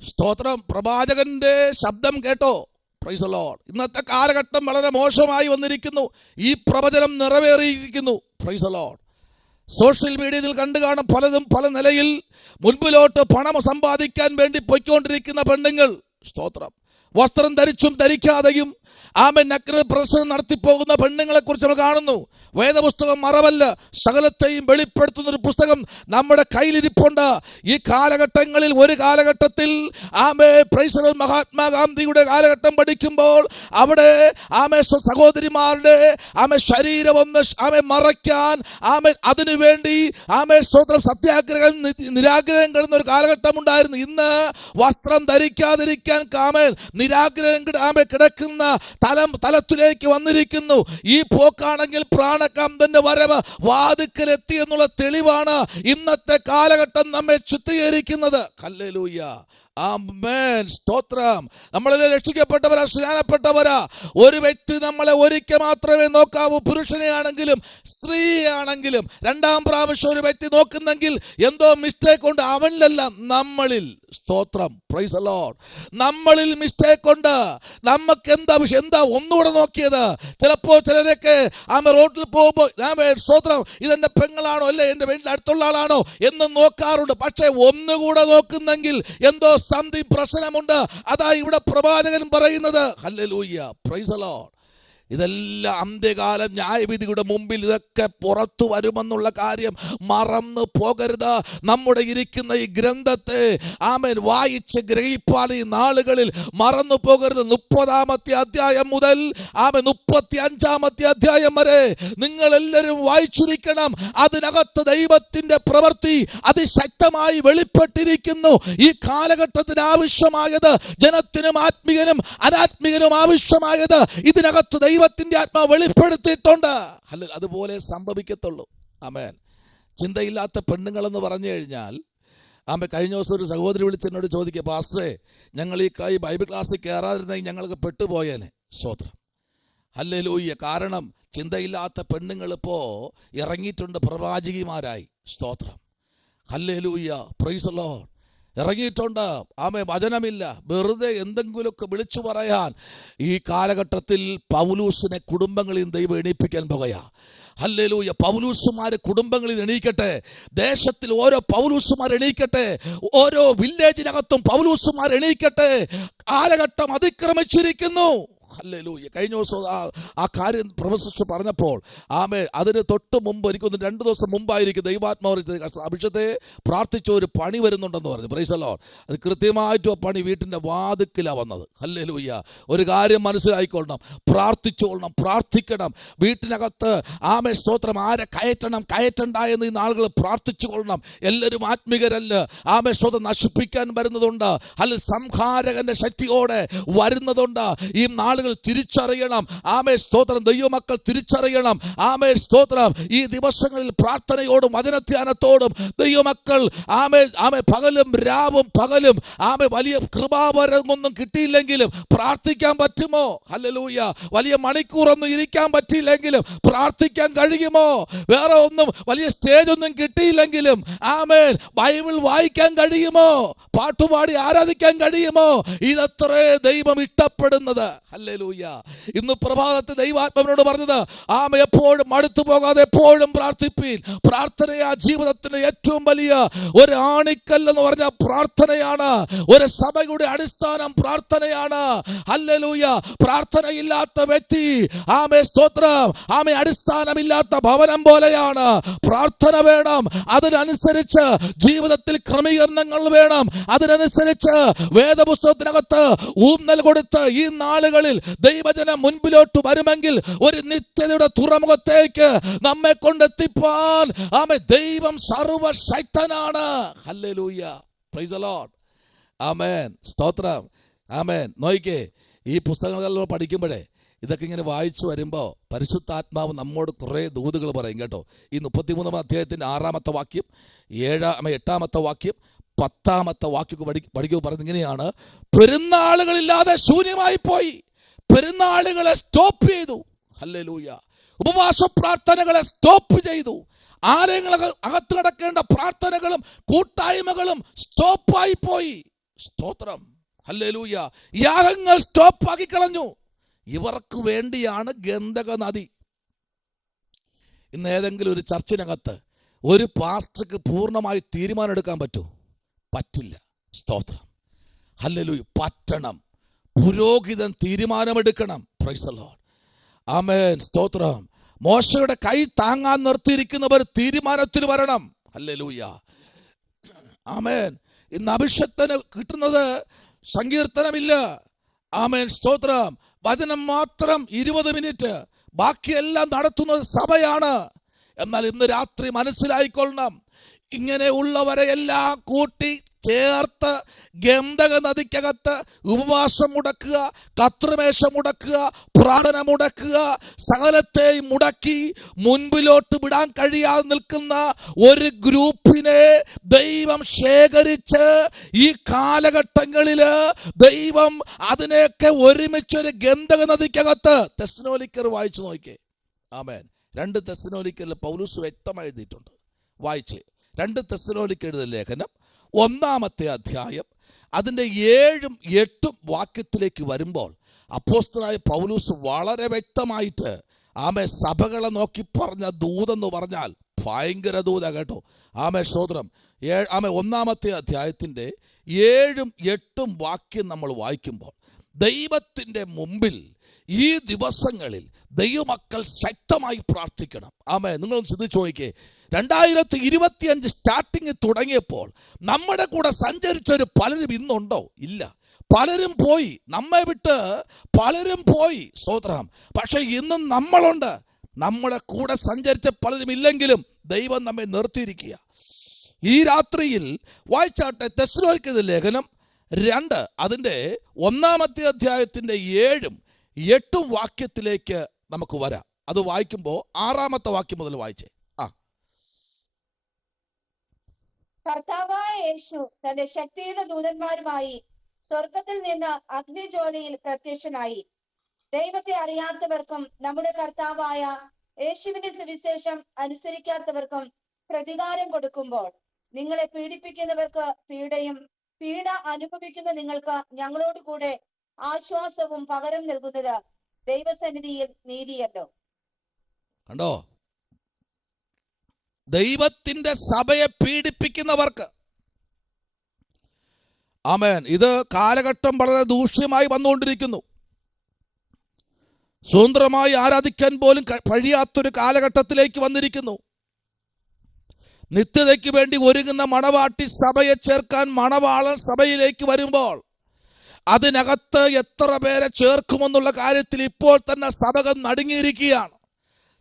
സ്തോത്രം. പ്രവാചകന്റെ ശബ്ദം കേട്ടോ? Praise the Lord. ഇന്നത്തെ കാലഘട്ടം വളരെ മോശമായി വന്നിരിക്കുന്നു. ഈ പ്രവചനം നിറവേറിയിരിക്കുന്നു. Praise the Lord. സോഷ്യൽ മീഡിയയിൽ കണ്ടു കാണും പലതും പല നിലയിൽ മുൻപിലോട്ട് പണം സമ്പാദിക്കാൻ വേണ്ടി പൊയ്ക്കൊണ്ടിരിക്കുന്ന പെണ്ണുങ്ങൾ. സ്തോത്രം. വസ്ത്രം ധരിച്ചും ധരിക്കാതെയും നഗ്ന പ്രദർശനം നടത്തിപ്പോകുന്ന പെണ്ണുങ്ങളെ കുറിച്ച് നമ്മൾ കാണുന്നു. വേദപുസ്തകം മറവല്ല, സകലത്തെയും വെളിപ്പെടുത്തുന്ന ഒരു പുസ്തകം നമ്മുടെ കയ്യിലിരിപ്പുണ്ട്. ഈ കാലഘട്ടങ്ങളിൽ ഒരു കാലഘട്ടത്തിൽ മഹാത്മാഗാന്ധിയുടെ കാലഘട്ടം പഠിക്കുമ്പോൾ അവിടെ സഹോദരിമാരുടെ ശരീരം ഒന്ന് മറയ്ക്കാൻ അതിനുവേണ്ടി സ്വന്തം സത്യാഗ്രഹം നിരാഗ്രഹം കിടന്ന ഒരു കാലഘട്ടം ഉണ്ടായിരുന്നു. ഇന്ന് വസ്ത്രം ധരിക്കാതിരിക്കാൻ നിരാഗ്രഹം കിടക്കുന്ന തലത്തിലേക്ക് വന്നിരിക്കുന്നു. ഈ പോക്കാണെങ്കിൽ പ്രാണകാന്തന്റെ വരവ് വാതിക്കലെത്തി എന്നുള്ള തെളിവാണ് ഇന്നത്തെ കാലഘട്ടം നമ്മെ ചിത്രീകരിക്കുന്നത്. ഹല്ലേലൂയ, ആമേൻ, സ്തോത്രം. നമ്മളെ രക്ഷിക്കപ്പെട്ടവരാ, സ്നാനപ്പെട്ടവരാ. ഒരു വ്യക്തി നമ്മളെ ഒരിക്കൽ മാത്രമേ നോക്കാവൂ. പുരുഷനെ ആണെങ്കിലും സ്ത്രീയാണെങ്കിലും 2-ാം പ്രാവശ്യം ഒരു വ്യക്തി നോക്കുന്നെങ്കിൽ എന്തോ മിസ്റ്റേക്ക് ഉണ്ട്. അവനിലല്ല, നമ്മളിൽ. സ്തോത്രം, പ്രൈസ് ദി ലോർഡ്. നമ്മളിൽ മിസ്റ്റേക്ക് ഉണ്ട്. നമുക്ക് എന്താ വിഷയം, എന്താ ഒന്നുകൂടെ നോക്കിയത്? ചിലപ്പോൾ ചിലരൊക്കെ റോഡിൽ പോകുമ്പോൾ സ്തോത്രം, ഇതെന്റെ പെങ്ങളാണോ അല്ലെ എന്റെ വീട്ടിൽ അടുത്തുള്ള ആളാണോ എന്ന് നോക്കാറുണ്ട്. പക്ഷെ ഒന്നുകൂടെ നോക്കുന്നെങ്കിൽ എന്തോ സംതിങ് പ്രശ്നമുണ്ട്. അതാ ഇവിടെ പ്രവാചകൻ പറയുന്നത്. Hallelujah, praise the Lord. ഇതെല്ലാം അന്ത്യകാലം ന്യായവിധിയുടെ മുമ്പിൽ ഇതൊക്കെ പുറത്തു വരുമെന്നുള്ള കാര്യം മറന്നു പോകരുത്. നമ്മുടെ ഇരിക്കുന്ന ഈ ഗ്രന്ഥത്തെ വായിച്ച് ഗ്രഹിപ്പാൻ ഈ നാളുകളിൽ മറന്നു പോകരുത്. 30-ാമത്തെ അധ്യായം മുതൽ 35-ാമത്തെ അധ്യായം വരെ നിങ്ങൾ എല്ലാവരും വായിച്ചിരിക്കണം. അതിനകത്ത് ദൈവത്തിന്റെ പ്രവൃത്തി അതിശക്തമായി വെളിപ്പെട്ടിരിക്കുന്നു. ഈ കാലഘട്ടത്തിന് ആവശ്യമായത്, ജനത്തിനും ആത്മീയനും അനാത്മീയനും ആവശ്യമായത് ഇതിനകത്ത് ദൈവത്തിന്റെ ആത്മാവ് വെളിപ്പെടുത്തിയിട്ടുണ്ട്. അതുപോലെ സംഭവിക്കത്തുള്ളൂ. ആമേൻ. ചിന്തയില്ലാത്ത പെണ്ണുങ്ങളെന്ന് പറഞ്ഞു കഴിഞ്ഞാൽ കഴിഞ്ഞ ദിവസം ഒരു സഹോദരി വിളിച്ചെന്നോട് ചോദിക്കുക, പാസ്റ്ററെ, ഞങ്ങൾ ഈ ബൈബിൾ ക്ലാസ്സിൽ കയറാതിരുന്നെങ്കിൽ ഞങ്ങൾക്ക് പെട്ടുപോയേനെ. സ്തോത്രം, ഹല്ലേലൂയ. കാരണം ചിന്തയില്ലാത്ത പെണ്ണുങ്ങൾ ഇപ്പോൾ ഇറങ്ങിയിട്ടുണ്ട്, പ്രവാചകിമാരായി. സ്തോത്രം, ഹല്ലേലൂയ, പ്രൈസ് ദി ലോർഡ്. ഇറങ്ങിയിട്ടുണ്ട്. വചനമില്ല, വെറുതെ എന്തെങ്കിലുമൊക്കെ വിളിച്ചു പറയാൻ. ഈ കാലഘട്ടത്തിൽ പൗലൂസിനെ കുടുംബങ്ങളിൽ ദൈവം എണീപ്പിക്കാൻ പോകുകയാ. ഹല്ലേലൂയ. പൗലൂസുമാര് കുടുംബങ്ങളിൽ എണീക്കട്ടെ. ദേശത്തിൽ ഓരോ പൗലൂസുമാർ എണീക്കട്ടെ. ഓരോ വില്ലേജിനകത്തും പൗലൂസുമാർ എണീക്കട്ടെ. കാലഘട്ടം അതിക്രമിച്ചിരിക്കുന്നു. ഹല്ലേലൂയ. കഴിഞ്ഞ ദിവസം ആ കാര്യം പ്രൊഫസർ പറഞ്ഞപ്പോൾ അതിന് തൊട്ട് മുമ്പ്, എനിക്കൊന്ന് 2 ദിവസം മുമ്പായിരിക്കും ദൈവാത്മാവ് അഭിഷത്തെ പ്രാർത്ഥിച്ച ഒരു പണി വരുന്നുണ്ടെന്ന് പറഞ്ഞു. Price the Lord. അത് കൃത്യമായിട്ടും ആ പണി വീട്ടിൻ്റെ വാതിക്കലാണ് വന്നത്. ഹല്ലേലൂയ. ഒരു കാര്യം മനസ്സിലായിക്കൊള്ളണം, പ്രാർത്ഥിച്ചോളണം, പ്രാർത്ഥിക്കണം. വീട്ടിനകത്ത് സ്തോത്രം, ആരെ കയറ്റണ്ട എന്ന് ഈ നാളുകൾ പ്രാർത്ഥിച്ചു കൊള്ളണം. എല്ലാവരും ആത്മീകരല്ല. സ്തോത്രം നശിപ്പിക്കാൻ വരുന്നതുണ്ട്, അല്ലെങ്കിൽ സംഹാരകന്റെ ശക്തിയോടെ വരുന്നതുണ്ട്. ഈ നാളുകൾ തിരിച്ചറിയണം. സ്തോത്രം, ദൈവമക്കൾ തിരിച്ചറിയണം. സ്തോത്രം, ഈ ദിവസങ്ങളിൽ പ്രാർത്ഥനയോടും വചനധ്യാനത്തോടും ദൈവമക്കൾ പകലും രാവും പകലും വലിയ കൃപാവരമൊന്നും കിട്ടിയില്ലെങ്കിലും പ്രാർത്ഥിക്കാൻ പറ്റുമോ? ഹല്ലേലൂയ. വലിയ മണിക്കൂറൊന്നും ഇരിക്കാൻ പറ്റിയില്ലെങ്കിലും പ്രാർത്ഥിക്കാൻ കഴിയുമോ? വേറെ ഒന്നും വലിയ സ്റ്റേജ് ഒന്നും കിട്ടിയില്ലെങ്കിലും ബൈബിൾ വായിക്കാൻ കഴിയുമോ? പാട്ടുപാടി ആരാധിക്കാൻ കഴിയുമോ? ഇതത്രേ ദൈവം ഇഷ്ടപ്പെടുന്നത്. ഹല്ലേലൂയ. ഇന്ന് പ്രഭാതത്തിൽ ദൈവാത്മാവിനോട് പറഞ്ഞത് എപ്പോഴും മടുത്തു പോകാതെ എപ്പോഴും പ്രാർത്ഥിപ്പീൻ. പ്രാർത്ഥനയാ ജീവിതത്തിന് ഏറ്റവും വലിയ ഒരു ആണിക്കല്ലെന്ന് പറഞ്ഞ പ്രാർത്ഥനയാണ്. ഒരു സഭയുടെ അടിസ്ഥാനം പ്രാർത്ഥനയാണ്. ഹല്ലേലൂയ. പ്രാർത്ഥനയില്ലാത്ത വ്യക്തി സ്തോത്രം അടിസ്ഥാനമില്ലാത്ത ഭവനം പോലെയാണ്. പ്രാർത്ഥന വേണം. അതിനനുസരിച്ച് ജീവിതത്തിൽ ക്രമീകരണങ്ങൾ വേണം. അതിനനുസരിച്ച് വേദപുസ്തകത്തിനകത്ത് ഊന്നൽ കൊടുത്ത് ഈ നാളുകളിൽ ദൈവജനം മുൻപിലോട്ട് വരുമെങ്കിൽ ഒരു നിത്യതയുടെ തുറമുഖത്തേക്ക് നമ്മെ കൊണ്ടെത്തിപ്പാൻ ദൈവം സർവശക്തനാണ്. ഹല്ലേലൂയ. Praise the Lord. ആമേൻ. സ്തോത്രം. ആമേൻ. നോയിക്കേ, ഈ പുസ്തകങ്ങൾ പഠിക്കുമ്പോഴേ ഇതൊക്കെ ഇങ്ങനെ വായിച്ചു വരുമ്പോൾ പരിശുദ്ധാത്മാവ് നമ്മോട് കുറേ ദൂതുകൾ പറയും കേട്ടോ. ഈ 33 അധ്യായത്തിൻ്റെ 6-ാമത്തെ വാക്യം, 8-ാമത്തെ വാക്യം, 10-ാമത്തെ വാക്യം പഠിക്കുക പറയുന്നത് ഇങ്ങനെയാണ്: പെരുന്നാളുകളില്ലാതെ ശൂന്യമായി പോയി. പെരുന്നാളുകളെ സ്റ്റോപ്പ് ചെയ്തു. ഹല്ലേലൂയ. ഉപവാസ പ്രാർത്ഥനകളെ സ്റ്റോപ്പ് ചെയ്തു. ആലയങ്ങൾ അകത്ത് കിടക്കേണ്ട പ്രാർത്ഥനകളും കൂട്ടായ്മകളും സ്റ്റോപ്പായി പോയി. സ്തോത്രം. ഹല്ലേലൂയ. യാഗങ്ങൾ സ്റ്റോപ്പാക്കി കളഞ്ഞു. ഇവർക്ക് വേണ്ടിയാണ് ഗന്ധക നദി. ഇന്ന് ഏതെങ്കിലും ഒരു ചർച്ചിനകത്ത് ഒരു പാസ്റ്റർക്ക് പൂർണ്ണമായി തീരുമാനം എടുക്കാൻ പറ്റുമോ? പറ്റില്ല. സ്തോത്രം. ഹല്ലേലൂയ. പറ്റണം. പുരോഹിതൻ തീരുമാനമെടുക്കണം. Praise the Lord. ആമേൻ. സ്തോത്രം. മോശയുടെ കൈ താങ്ങാൻ നിർത്തിയിരിക്കുന്നവർ തീരുമാനത്തിൽ വരണം. ഹല്ലേലൂയ. ആമേൻ. ഇന്ന് അഭിഷേകത്തിന് കിട്ടുന്നത് സങ്കീർത്തനമില്ല. ആമേൻ. സ്തോത്രം. വചനം മാത്രം 20 മിനിറ്റ്, ബാക്കിയെല്ലാം നടത്തുന്നത് സഭയാണ്. എന്നാൽ ഇന്ന് രാത്രി മനസ്സിലായിക്കൊള്ളണം, ഇങ്ങനെയുള്ളവരെ എല്ലാം കൂട്ടി ചേർത്ത് ഗന്ധക നദിക്കകത്ത് ഉപവാസം മുടക്കുക, കത്രിമേശ മുടക്കുക, പ്രാർത്ഥന മുടക്കുക, സകലത്തെയും മുടക്കി മുൻപിലോട്ട് വിടാൻ കഴിയാതെ നിൽക്കുന്ന ഒരു ഗ്രൂപ്പിനെ ദൈവം ശേഖരിച്ച് ഈ കാലഘട്ടങ്ങളിൽ ദൈവം അതിനെയൊക്കെ ഒരുമിച്ചൊരു ഗന്ധക നദിക്കകത്ത്, തെസ്സലോനിക്കർ വായിച്ചു നോക്കിയേ. ആമേൻ. 2 തെസ്സലോനിക്കറിൽ പൗലോസ് വ്യക്തമായി എഴുതിയിട്ടുണ്ട്. വായിച്ചേ. 2 തെസ്സലോനിക്കർ എഴുതിയ ലേഖനം 1-ാമത്തെ അധ്യായം അതിൻ്റെ 7ഉം 8ഉം വാക്യത്തിലേക്ക് വരുമ്പോൾ അപ്പോസ്തലനായ പൗലോസ് വളരെ വ്യക്തമായിട്ട് സഭകളെ നോക്കി പറഞ്ഞ ദൂതെന്ന് പറഞ്ഞാൽ ഭയങ്കര ദൂത കേട്ടോ. സ്തോത്രം. 1-ാമത്തെ അധ്യായത്തിൻ്റെ 7ഉം 8ഉം വാക്യം നമ്മൾ വായിക്കുമ്പോൾ ദൈവത്തിൻ്റെ മുമ്പിൽ ഈ ദിവസങ്ങളിൽ ദൈവമക്കൾ ശക്തമായി പ്രാർത്ഥിക്കണം. നിങ്ങളൊന്ന് ചിന്തിച്ചു നോക്കിയേ. 2025 സ്റ്റാർട്ടിങ് തുടങ്ങിയപ്പോൾ നമ്മുടെ കൂടെ സഞ്ചരിച്ചൊരു പലരും ഇന്നുണ്ടോ? ഇല്ല. പലരും പോയി, നമ്മെ വിട്ട് പലരും പോയി. സ്തോത്രം. പക്ഷെ ഇന്നും നമ്മളുണ്ട്. നമ്മുടെ കൂടെ സഞ്ചരിച്ച പലരും ഇല്ലെങ്കിലും ദൈവം നമ്മെ നിർത്തിയിരിക്കുക. ഈ രാത്രിയിൽ വായിച്ചാട്ടെ തെസ്സലോനിക്കർ ലേഖനം 2 അതിൻ്റെ 1-ാമത്തെ അധ്യായത്തിൻ്റെ 7ഉം 8ഉം വാക്യത്തിലേക്ക് നമുക്ക് വരാം. അത് വായിക്കുമ്പോൾ 6-ാമത്തെ വാക്യം മുതൽ വായിച്ചേ. കർത്താവായ യേശു തന്റെ ശക്തിയുടെ ദൂതന്മാരുമായി സ്വർഗത്തിൽ നിന്ന് അഗ്നിജ്വാലയിൽ പ്രത്യക്ഷനായി. ദൈവത്തെ അറിയാത്തവർക്കും നമ്മുടെ കർത്താവായ യേശുവിന്റെ സുവിശേഷം അനുസരിക്കാത്തവർക്കും പ്രതികാരം കൊടുക്കുമ്പോൾ നിങ്ങളെ പീഡിപ്പിക്കുന്നവർക്ക് പീഡയും പീഡ അനുഭവിക്കുന്ന നിങ്ങൾക്ക് ഞങ്ങളോട് കൂടെ ആശ്വാസവും പകരം നൽകുന്നത് ദൈവസന്നിധിയിൽ നീതിയല്ലോ. കണ്ടോ? ദൈവത്തിന്റെ സഭയെ പീഡിപ്പിക്കുന്നവർക്ക്. ആമേൻ. ഇത് കാലഘട്ടം വളരെ ദൂഷ്യമായി വന്നുകൊണ്ടിരിക്കുന്നു. സ്വതന്ത്രമായി ആരാധിക്കാൻ പോലും കഴിയാത്തൊരു കാലഘട്ടത്തിലേക്ക് വന്നിരിക്കുന്നു. നിത്യതയ്ക്ക് വേണ്ടി ഒരുങ്ങുന്ന മണവാട്ടി സഭയെ ചേർക്കാൻ മണവാളൻ സഭയിലേക്ക് വരുമ്പോൾ അതിനകത്ത് എത്ര പേരെ ചേർക്കുമെന്നുള്ള കാര്യത്തിൽ ഇപ്പോൾ തന്നെ സഭകൾ നടുങ്ങിയിരിക്കുകയാണ്.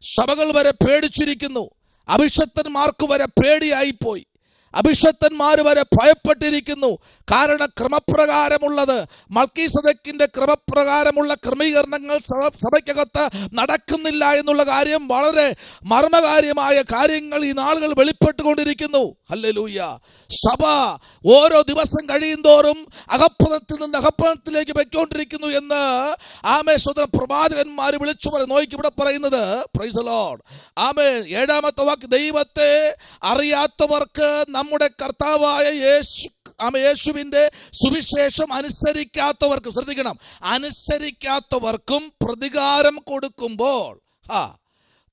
സഭകൾ വരെ പേടിച്ചിരിക്കുന്നു. അഭിഷക്തന്മാർക്ക് വരെ പേടിയായിപ്പോയി. അഭിഷക്തന്മാർ വരെ ഭയപ്പെട്ടിരിക്കുന്നു. കാരണം ക്രമപ്രകാരമുള്ളത്, മൽക്കീസേദെക്കിന്റെ ക്രമപ്രകാരമുള്ള ക്രമീകരണങ്ങൾ സഭയ്ക്കകത്ത് നടക്കുന്നില്ല എന്നുള്ള കാര്യം, വളരെ മർമ്മകാര്യമായ കാര്യങ്ങൾ ഈ നാളുകൾ വെളിപ്പെട്ടുകൊണ്ടിരിക്കുന്നു. ഹല്ലേലൂയ. സഭ ഓരോ ദിവസം കഴിയുന്തോറും അകപ്പതത്തിൽ നിന്ന് അകപ്പതത്തിലേക്ക് പൊയ്ക്കൊണ്ടിരിക്കുന്നു എന്ന് സ്വതന്ത്ര പ്രവാചകന്മാർ വിളിച്ചു പറയും. നോക്കി ഇവിടെ പറയുന്നത്, പ്രൈസ് ദി ലോർഡ്. ആമേൻ. 7-ാമത്തെ വാക്ക്, ദൈവത്തെ അറിയാത്തവർക്ക് നമ്മുടെ കർത്താവായ യേശുവിന്റെ സുവിശേഷം അനുസരിക്കാത്തവർക്ക്, ശ്രദ്ധിക്കണം, അനുസരിക്കാത്തവർക്കും പ്രതികാരം കൊടുക്കുമ്പോൾ,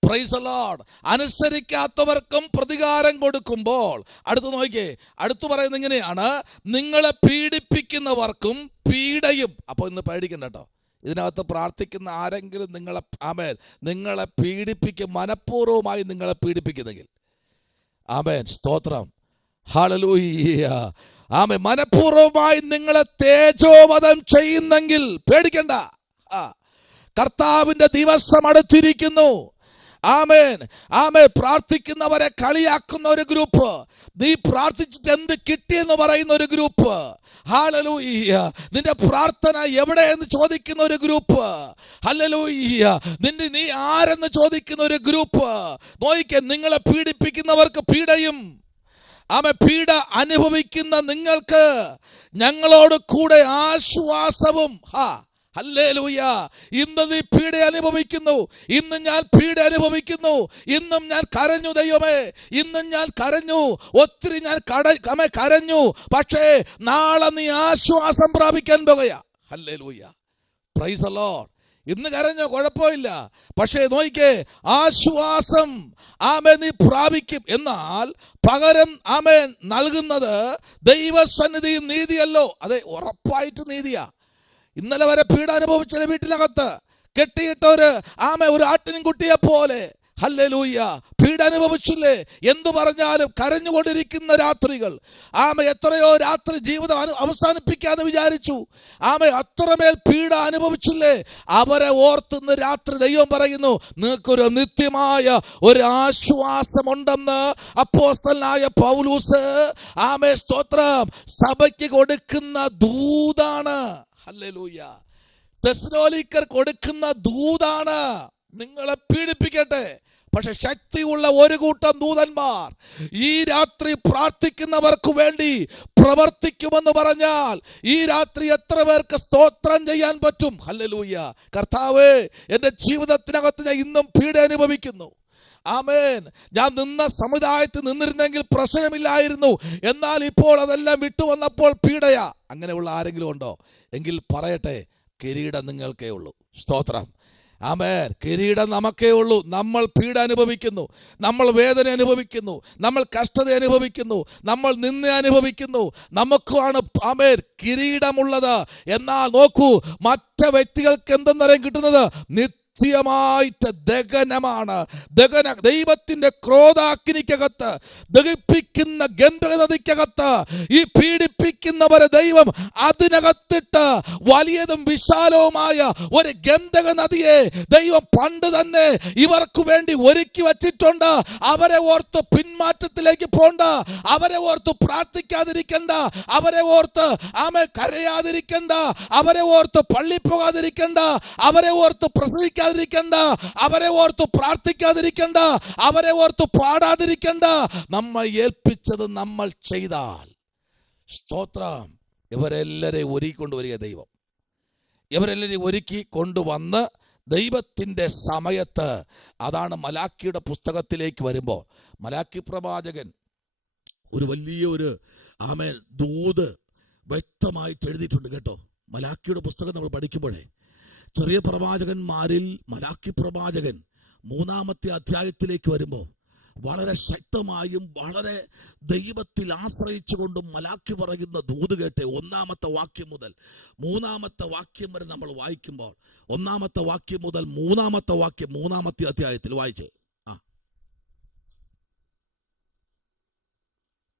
പ്രൈസ് ദി ലോർഡ്, അനുസരിക്കാത്തവർക്കും പ്രതികാരം കൊടുക്കുമ്പോൾ, അടുത്ത് നോക്കിയേ, അടുത്ത് പറയുന്നത് ഇങ്ങനെയാണ്, നിങ്ങളെ പീഡിപ്പിക്കുന്നവർക്കും പീഡയും. അപ്പോൾ ഇന്ന് പേടിക്കണ്ട കേട്ടോ. ഇതിനകത്ത് പ്രാർത്ഥിക്കുന്ന ആരെങ്കിലും നിങ്ങളെ പീഡിപ്പിക്കും, മനഃപൂർവ്വമായി നിങ്ങളെ പീഡിപ്പിക്കുന്നെങ്കിൽ, ആമേൻ, സ്തോത്രം, ഹല്ലേലൂയ, ആമേൻ, മനഃപൂർവ്വമായി നിങ്ങളെ തേജോവധം ചെയ്യുന്നെങ്കിൽ പേടിക്കണ്ട. കർത്താവിന്റെ ദിവസം അടുത്തിരിക്കുന്നു. ആമേൻ, ആമേൻ. പ്രാർത്ഥിക്കുന്നവരെ കളിയാക്കുന്ന ഒരു ഗ്രൂപ്പ്, നീ പ്രാർത്ഥിച്ചിട്ട് എന്ത് കിട്ടിയെന്ന് പറയുന്ന ഒരു ഗ്രൂപ്പ്, ഹല്ലേലൂയ, നിന്റെ പ്രാർത്ഥന എവിടെയെന്ന് ചോദിക്കുന്ന ഒരു ഗ്രൂപ്പ്, ഹല്ലേലൂയ, നീ ആരെന്ന് ചോദിക്കുന്ന ഒരു ഗ്രൂപ്പ്. നോയിക്കെ, നിങ്ങളെ പീഡിപ്പിക്കുന്നവർക്ക് പീഡയും, പീഡ അനുഭവിക്കുന്ന നിങ്ങൾക്ക് ഞങ്ങളോട് കൂടെ ആശ്വാസവും. ഹല്ലേലൂയ. ഇന്ന് നീ പീഡ അനുഭവിക്കുന്നു. ഇന്ന് ഞാൻ പീഡ അനുഭവിക്കുന്നു. ഇന്നും ഞാൻ കരഞ്ഞു ദൈവമേ, ഇന്നും ഞാൻ കരഞ്ഞു, ഒത്തിരി ഞാൻ കരഞ്ഞു. പക്ഷേ നാളെ നീ ആശ്വാസം പ്രാപിക്കാൻ പോകുക. Hallelujah, praise the Lord. ഇന്ന് കരഞ്ഞോ, കുഴപ്പമില്ല. പക്ഷേ നോയിക്കേ, ആശ്വാസം നീ പ്രാപിക്കും. എന്നാൽ പകരം നൽകുന്നത് ദൈവസന്നിധിയും നീതിയല്ലോ. അതെ, ഉറപ്പായിട്ട് നീതിയാ. ഇന്നലെ വരെ പീഡ അനുഭവിച്ച വീട്ടിനകത്ത് കെട്ടിയിട്ടൊരു ഒരു ആട്ടിൻകുട്ടിയെ പോലെ, ഹല്ലേലൂയ, പീഡ അനുഭവിച്ചില്ലേ? എന്തു പറഞ്ഞാലും കരഞ്ഞുകൊണ്ടിരിക്കുന്ന രാത്രികൾ. എത്രയോ രാത്രി ജീവിതം അവസാനിപ്പിക്കാതെ വിചാരിച്ചു. അത്രമേൽ പീഡ അനുഭവിച്ചില്ലേ? അവരെ ഓർത്തുന്ന രാത്രി ദൈവം പറയുന്നു, നിങ്ങൾക്കൊരു നിത്യമായ ഒരു ആശ്വാസമുണ്ടെന്ന് അപ്പോസ്തലനായ പൗലോസ് സ്തോത്രം സഭയ്ക്ക് കൊടുക്കുന്ന ദൂതാണ്. ഹല്ലേലൂയ. തെസ്സലോനിക്കർ കൊടുക്കുന്ന ദൂതാണ്. നിങ്ങളെ പീഡിപ്പിക്കട്ടെ, പക്ഷെ ശക്തിയുള്ള ഒരു കൂട്ടം ദൂതന്മാർ ഈ രാത്രി പ്രാർത്ഥിക്കുന്നവർക്ക് വേണ്ടി പ്രവർത്തിക്കുമെന്ന് പറഞ്ഞാൽ ഈ രാത്രി എത്ര പേർക്ക് സ്തോത്രം ചെയ്യാൻ പറ്റും? ഹല്ലേലൂയ. കർത്താവേ, എൻ്റെ ജീവിതത്തിനകത്ത് ഞാൻ ഇന്നും പീഡ അനുഭവിക്കുന്നു. ആമേൻ. ഞാൻ നിന്ന സമുദായത്തിൽ നിന്നിരുന്നെങ്കിൽ പ്രശ്നമില്ലായിരുന്നു. എന്നാൽ ഇപ്പോൾ അതെല്ലാം വിട്ടുവന്നപ്പോൾ പീഡയാ. അങ്ങനെയുള്ള ആരെങ്കിലും ഉണ്ടോ? എങ്കിൽ പറയട്ടെ, കിരീടം നിങ്ങൾക്കേ ഉള്ളൂ. സ്തോത്രം. ആമേൻ. കിരീടം നമുക്കേ ഉള്ളൂ. നമ്മൾ പീഡ അനുഭവിക്കുന്നു, നമ്മൾ വേദന അനുഭവിക്കുന്നു, നമ്മൾ കഷ്ടത അനുഭവിക്കുന്നു, നമ്മൾ നിന്ന അനുഭവിക്കുന്നു. നമുക്കാണ് കിരീടമുള്ളത്. എന്നാൽ നോക്കൂ, മറ്റു വ്യക്തികൾക്ക് എന്തെന്നറിയാൻ കിട്ടുന്നത് നിത്യമായിട്ട് ദഹനമാണ്. ദൈവത്തിന്റെ ക്രോധാഗ്നിക്കകത്ത്, ദഹിപ്പിക്കുന്ന ഗന്ധക നദിക്കകത്ത് ഈ പീഡിപ്പിക്കുന്നവരെ ദൈവം അതിനകത്തിട്ട് വലിയതും വിശാലവുമായ ഒരു ഗന്ധക നദിയെ ദൈവം പണ്ട് തന്നെ ഇവർക്ക് വേണ്ടി ഒരുക്കി വച്ചിട്ടുണ്ട്. അവരെ ഓർത്ത് പിന്മാറ്റത്തിലേക്ക് പോണ്ട, അവരെ ഓർത്ത് പ്രാർത്ഥിക്കാതിരിക്കണ്ട, അവരെ ഓർത്ത് കരയാതിരിക്കണ്ട, അവരെ ഓർത്ത് പള്ളി പോകാതിരിക്കണ്ട, അവരെ ഓർത്ത് പ്രസവിക്കാതിരിക്കണ്ട, അവരെ ഓർത്ത് പ്രാർത്ഥിക്കാതിരിക്കണ്ട, അവരെ ഓർത്ത് പാടാതിരിക്കണ്ട. നമ്മൾ ഏൽപ്പിച്ചത് നമ്മൾ ചെയ്താൽ, സ്തോത്രം, ഇവരെല്ലാരെയും ഒരുക്കി കൊണ്ടുവരിക ദൈവം. ഇവരെല്ലാരെയും ഒരുക്കി കൊണ്ടുവന്ന് ദൈവത്തിൻ്റെ സമയത്ത്, അതാണ് മലാക്കിയുടെ പുസ്തകത്തിലേക്ക് വരുമ്പോൾ മലാക്കി പ്രവാചകൻ ഒരു വലിയൊരു ദൂത് വ്യക്തമായിട്ട് എഴുതിയിട്ടുണ്ട് കേട്ടോ. മലാക്കിയുടെ പുസ്തകം നമ്മൾ പഠിക്കുമ്പോഴേ, ചെറിയ പ്രവാചകന്മാരിൽ മലാക്കി പ്രവാചകൻ 3-ാമത്തെ അധ്യായത്തിലേക്ക് വരുമ്പോൾ വളരെ ശക്തമായും വളരെ ദൈവത്തിൽ ആശ്രയിച്ചുകൊണ്ടും മലാക്കി പറയുന്ന ദൂത് കേട്ടെ. 1-ാമത്തെ വാക്യം മുതൽ 3-ാമത്തെ വാക്യം വരെ നമ്മൾ വായിക്കുമ്പോൾ 1-ാമത്തെ വാക്യം മുതൽ 3-ാമത്തെ വാക്യം 3-ാമത്തെ അധ്യായത്തിൽ വായിച്ചേ.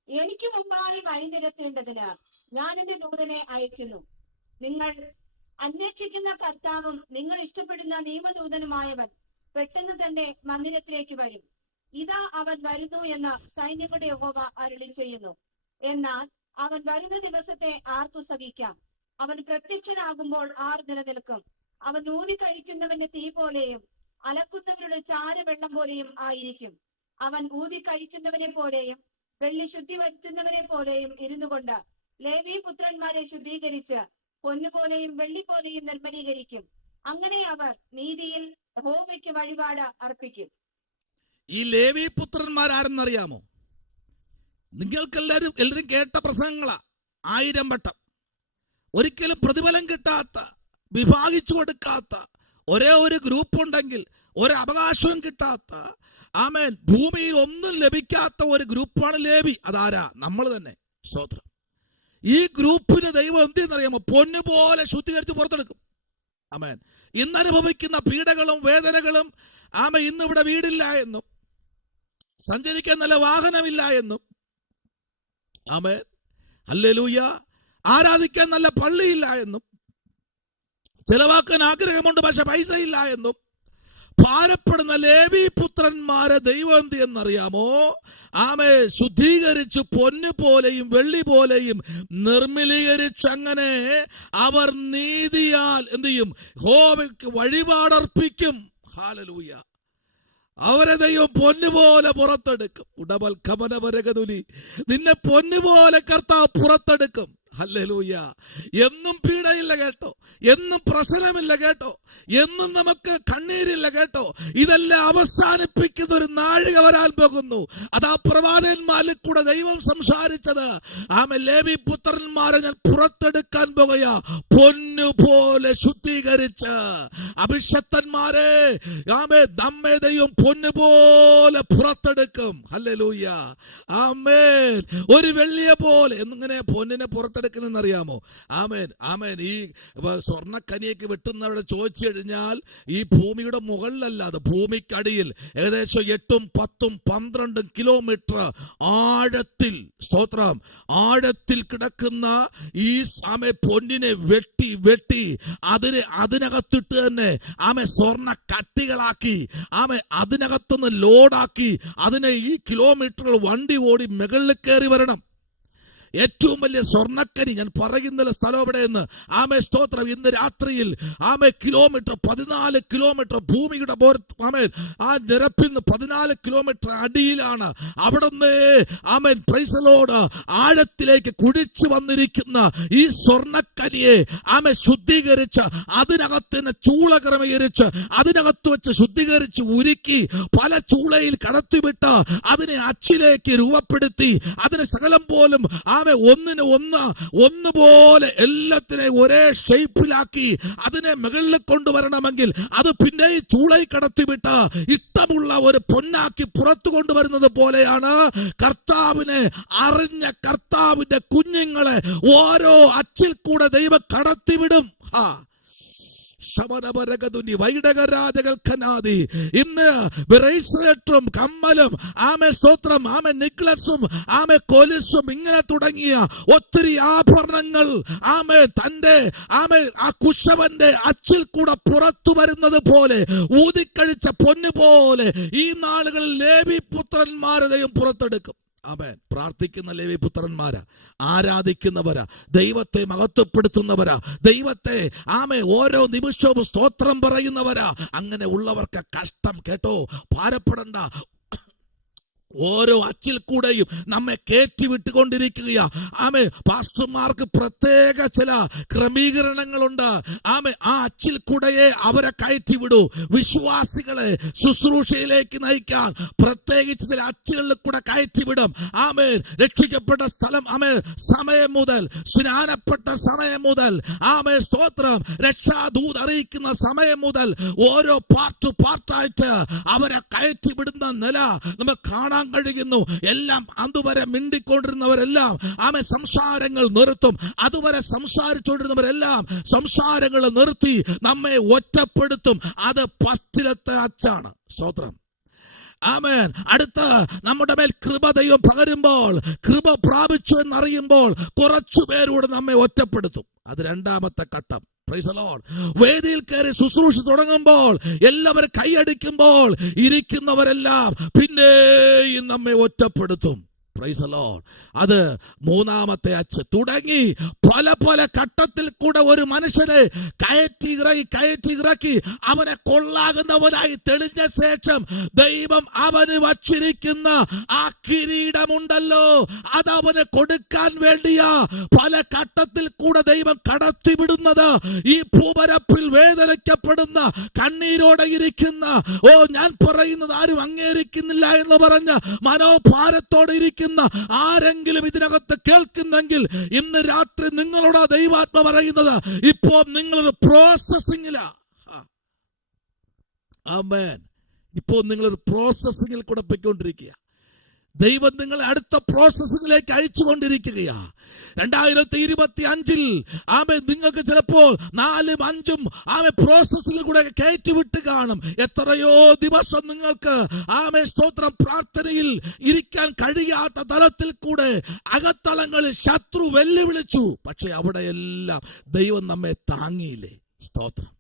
എനിക്ക് മുമ്പായി വഴിനിരത്തേണ്ടതിന് ഞാൻ എന്റെ ദൂതനെ അയക്കുന്നു. നിങ്ങൾ അന്വേഷിക്കുന്ന കർത്താവും നിങ്ങൾ ഇഷ്ടപ്പെടുന്ന നിയമദൂതനുമായവൻ പെട്ടെന്ന് തന്നെ മന്ദിരത്തിലേക്ക് വരും. ഇതാ അവൻ വരുന്നു എന്ന് സൈന്യങ്ങളുടെ യഹോവ അരുളി ചെയ്യുന്നു. എന്നാൽ അവൻ വരുന്ന ദിവസത്തെ ആർക്കു സഹിക്കാം? അവൻ പ്രത്യക്ഷനാകുമ്പോൾ ആർ നിലനിൽക്കും? അവൻ ഊതി കഴിക്കുന്നവന്റെ തീ പോലെയും അലക്കുന്നവരുടെ ചാരവെള്ളം പോലെയും ആയിരിക്കും. അവൻ ഊതി കഴിക്കുന്നവനെ പോലെയും വെള്ളി ശുദ്ധി വരുത്തുന്നവനെ പോലെയും ഇരുന്നു കൊണ്ട് ലേവി പുത്രന്മാരെ ശുദ്ധീകരിച്ച് പൊന്നുപോലെയും വെള്ളി പോലെയും നിർമ്മലീകരിക്കും. അങ്ങനെ അവർ നീതിയിൽ യഹോവയ്ക്ക് വഴിപാട് അർപ്പിക്കും. ഈ ലേവി പുത്രന്മാരാരെന്നറിയാമോ? എല്ലാവരും കേട്ട പ്രസംഗങ്ങളാ 1000 വട്ടം. ഒരിക്കലും പ്രതിഫലം കിട്ടാത്ത, വിഭാഗിച്ചു കൊടുക്കാത്ത ഒരേ ഒരു ഗ്രൂപ്പ് ഉണ്ടെങ്കിൽ ഒരു അവകാശവും കിട്ടാത്ത, ആമേൻ, ഭൂമിയിൽ ഒന്നും ലഭിക്കാത്ത ഒരു ഗ്രൂപ്പാണ് ലേവി. അതാരാ? നമ്മൾ തന്നെ. സ്തോത്രം. ഈ ഗ്രൂപ്പിന് ദൈവം എന്തെന്നറിയാമോ? പൊന്നുപോലെ ശുദ്ധീകരിച്ച് പുറത്തെടുക്കും. ആമേൻ. ഇന്നനുഭവിക്കുന്ന പീഡകളും വേദനകളും, ആമേൻ, ഇന്നിവിടെ വീടില്ല എന്നും സഞ്ചരിക്കാൻ നല്ല വാഹനമില്ല എന്നും, ആമേൻ, ഹല്ലേലൂയ, ആരാധിക്കാൻ നല്ല പള്ളിയില്ല എന്നും, ചെലവാക്കാൻ ആഗ്രഹമുണ്ട് പക്ഷെ പൈസ ഇല്ല എന്നും ഭാരപ്പെടുന്ന ലേവി പുത്രന്മാരെ ദൈവം എന്ത് എന്നറിയാമോ? ആമേ, ശുദ്ധീകരിച്ച് പൊന്നു പോലെയും വെള്ളി പോലെയും നിർമ്മലീകരിച്ച് അങ്ങനെ അവർ നീതിയാൽ എന്ത് ചെയ്യും? യഹോവയ്ക്ക് വഴിപാടർപ്പിക്കും. ഹല്ലേലൂയ. അവരെ ദൈവം പൊന്നുപോലെ പുറത്തെടുക്കും. ഉടമൽ കമനവരകതുലി, നിന്നെ പൊന്നുപോലെ കർത്താവ് പുറത്തെടുക്കും. ഹല്ലേലൂയ. എന്നും പീഡയില്ല കേട്ടോ, എന്നും പ്രശ്നമില്ല കേട്ടോ, എന്നും നമുക്ക് കണ്ണീരില്ല കേട്ടോ. ഇതെല്ലാം അവസാനിപ്പിക്കുന്ന ഒരു നാഴിക വരാൻ പോകുന്നു. അതാ പ്രവാചകന്മാരിൽ കൂടെ ദൈവം സംസാരിച്ചത്. ആമേ, ലേവി പുത്രന്മാരെ ഞാൻ പുറത്തെടുക്കാൻ പോകുകയാ, പൊന്നുപോലെ ശുദ്ധീകരിച്ച്. അഭിഷക്തന്മാരെ, ആമേ, നമ്മെ ദൈവം പൊന്നുപോലെ പുറത്തെടുക്കും. ഹല്ലേലൂയ. ആമേൻ. ഒരു വെള്ളിയെ പോലെ. എന്നിങ്ങനെ പൊന്നിനെ പുറത്തെടുക്കുന്നറിയാമോ? ആമേൻ, ആമേൻ. ഈ സ്വർണ്ണക്കനിയൊക്കെ വെട്ടുന്നവരുടെ ചോദിച്ചു കഴിഞ്ഞാൽ ഈ ഭൂമിയുടെ മുകളിലല്ലാതെ ഭൂമിക്കടിയിൽ ഏകദേശം 8, 10, 12 കിലോമീറ്റർ ആഴത്തിൽ, സ്തോത്രം, ആഴത്തിൽ കിടക്കുന്ന ഈ ആമേ പൊന്നിനെ വെട്ടി വെട്ടി അതിനകത്തിട്ട് തന്നെ ആമേ സ്വർണ്ണ കട്ടികളാക്കി, ആമേ, അതിനകത്തുനിന്ന് ലോഡാക്കി അതിനെ ഈ കിലോമീറ്ററുകൾ വണ്ടി ഓടി മുകളിൽ കയറി വരണം. ഏറ്റവും വലിയ സ്വർണ്ണക്കനി ഞാൻ പറയുന്ന സ്ഥലം എവിടെയെന്ന്, ആമേ, സ്തോത്രം, ഇന്ന് രാത്രിയിൽ, ആമേ, 14 കിലോമീറ്റർ ഭൂമിയുടെ ആമേൻ ആ നിരപ്പിൽ നിന്ന് 14 കിലോമീറ്റർ അടിയിലാണ്. അവിടുന്ന്, ആമേൻ, പ്രൈസ് ദി ലോർഡ്, ആഴത്തിലേക്ക് കുഴിച്ചു വന്നിരിക്കുന്ന ഈ സ്വർണ്ണക്കനിയെ ആമേ ശുദ്ധീകരിച്ച് അതിനകത്തിന് ചൂള ക്രമീകരിച്ച് അതിനകത്ത് വെച്ച് ശുദ്ധീകരിച്ച് ഉരുക്കി പല ചൂളയിൽ കടത്തിവിട്ട് അതിനെ അച്ചിലേക്ക് രൂപപ്പെടുത്തി അതിനെ സകലം പോലും ഒന്നുപോലെ എല്ലാത്തിനെയും ഒരേ ഷേപ്പിലാക്കി അതിനെ മുകളിൽ കൊണ്ടുവരണമെങ്കിൽ അത് പിന്നെ ഈ ചൂളയിൽ കടത്തിവിട്ട് ഇഷ്ടമുള്ള ഒരു പൊന്നാക്കി പുറത്തു കൊണ്ടുവരുന്നത് പോലെയാണ് കർത്താവിനെ അറിഞ്ഞ കർത്താവിന്റെ കുഞ്ഞുങ്ങളെ ഓരോ അച്ചിൽ കൂടെ ദൈവം കടത്തിവിടും. ഇന്ന് ബ്രേസ്ലെറ്റും കമ്മലും ആമേ സ്തോത്രം ആമേ നെക്ലസും ആമേ കൊലുസും ഇങ്ങനെ തുടങ്ങിയ ഒത്തിരി ആഭരണങ്ങൾ ആമേ തന്റെ ആമേ ആ കുശവന്റെ അച്ചിൽ കൂടെ പുറത്തു വരുന്നത് പോലെ ഊതിക്കഴിച്ച പൊന്നു പോലെ ഈ നാളുകളിൽ ലേവി പുത്രന്മാരെയും പുറത്തെടുക്കും. ആമേൻ. പ്രാർത്ഥിക്കുന്ന ലേവി പുത്രന്മാരാ, ആരാധിക്കുന്നവരാ, ദൈവത്തെ മഹത്വപ്പെടുത്തുന്നവരാ, ദൈവത്തെ ആമേ ഓരോ നിമിഷവും സ്തോത്രം പറയുന്നവരാ. അങ്ങനെ ഉള്ളവർക്ക് കഷ്ടം കേട്ടോ, ഭാരപ്പെടണ്ട. ഓരോ അച്ചിൽ കൂടെയും നമ്മെ കയറ്റി വിട്ടുകൊണ്ടിരിക്കുകയാ. ആമേ, പാസ്റ്റർമാർക്ക് പ്രത്യേക ചില ക്രമീകരണങ്ങളുണ്ട്. ആമേ, ആ അച്ചിൽ കൂടെയേ അവരെ കയറ്റി വിടൂ. വിശ്വാസികളെ ശുശ്രൂഷയിലേക്ക് നയിക്കാൻ പ്രത്യേകിച്ച് ചില അച്ചുകളിൽ കൂടെ കയറ്റി വിടും. ആമേ, രക്ഷിക്കപ്പെട്ട സ്ഥലം, ആമേ, സമയം മുതൽ, സ്നാനപ്പെട്ട സമയം മുതൽ, ആമേ സ്തോത്രം, രക്ഷാദൂത് അറിയിക്കുന്ന സമയം മുതൽ ഓരോ പാർട്ടായിട്ട് അവരെ കയറ്റി വിടുന്ന നില നമുക്ക് കാണാൻ കഴിയുന്നു. എല്ലാം അതുവരെ മിണ്ടിക്കൊണ്ടിരുന്നവരെല്ലാം ആമേ സംസാരങ്ങൾ നിർത്തും. അതുവരെ സംസാരിച്ചുകൊണ്ടിരുന്നവരെല്ലാം സംസാരങ്ങൾ നിർത്തി നമ്മെ ഒറ്റപ്പെടുത്തും. അത് ഫസ്റ്റിലത്തെ അച്ചാണ്. സ്തോത്രം. ആമേൻ. അടുത്ത നമ്മുടെ മേൽ കൃപ ദൈവം പകരുമ്പോൾ, കൃപ പ്രാപിച്ചു എന്നറിയുമ്പോൾ കുറച്ചുപേരോട് നമ്മെ ഒറ്റപ്പെടുത്തും. അത് രണ്ടാമത്തെ ഘട്ടം. Price the Lord. വേദിയിൽ കയറി ശുശ്രൂഷ തുടങ്ങുമ്പോൾ, എല്ലാവരും കൈയടിക്കുമ്പോൾ ഇരിക്കുന്നവരെല്ലാം പിന്നെയും നമ്മെ ഒറ്റപ്പെടുത്തും. Price the Lord. അത് മൂന്നാമത്തെ അച്ച്. തുടങ്ങി പല പല ഘട്ടത്തിൽ കൂടെ ഒരു മനുഷ്യനെ കയറ്റി ഇറക്കി അവനെ കൊള്ളാകുന്നവനായി തെളിഞ്ഞ ശേഷം ദൈവം അവന് വച്ചിരിക്കുന്ന ആ കിരീടമുണ്ടല്ലോ, അത് അവന് കൊടുക്കാൻ വേണ്ടിയാ പല ഘട്ടത്തിൽ കൂടെ ദൈവം കടത്തിവിടുന്നത്. ഈ ഭൂപരപ്പിൽ വേദനിക്കപ്പെടുന്ന, കണ്ണീരോടെ ഇരിക്കുന്ന, ഞാൻ പറയുന്നത് ആരും അംഗീകരിക്കുന്നില്ല എന്ന് പറഞ്ഞ് മനോഭാരത്തോടെ ഇരിക്കുന്ന ആരെങ്കിലും ഇതിനകത്ത് കേൾക്കുന്നെങ്കിൽ ഇന്ന് രാത്രി നിങ്ങളോട് ദൈവാത്മ പറയുന്നത്, ഇപ്പോ നിങ്ങളൊരു പ്രോസസ്സിംഗിലാ. ആമേൻ. ഇപ്പോ നിങ്ങളൊരു പ്രോസസ്സിംഗിൽ കൂടെ പോയിക്കൊണ്ടിരിക്കുക. ദൈവം നിങ്ങളെ അടുത്ത പ്രോസസ്സിംഗിലേക്ക് അയച്ചുകൊണ്ടിരിക്കുകയാ. 2025 ആമേ നിങ്ങൾക്ക് ചിലപ്പോൾ 4-5 ആമേ പ്രോസസ്സിംഗിൽ കൂടെ കയറ്റിവിട്ട് കാണും. എത്രയോ ദിവസം നിങ്ങൾക്ക് ആമേ സ്തോത്രം പ്രാർത്ഥനയിൽ ഇരിക്കാൻ കഴിയാത്ത തലത്തിൽ കൂടെ അകത്തളങ്ങളിൽ ശത്രു വെല്ലുവിളിച്ചു. പക്ഷെ അവിടെയെല്ലാം ദൈവം നമ്മെ താങ്ങിയില്ലേ? സ്തോത്രം.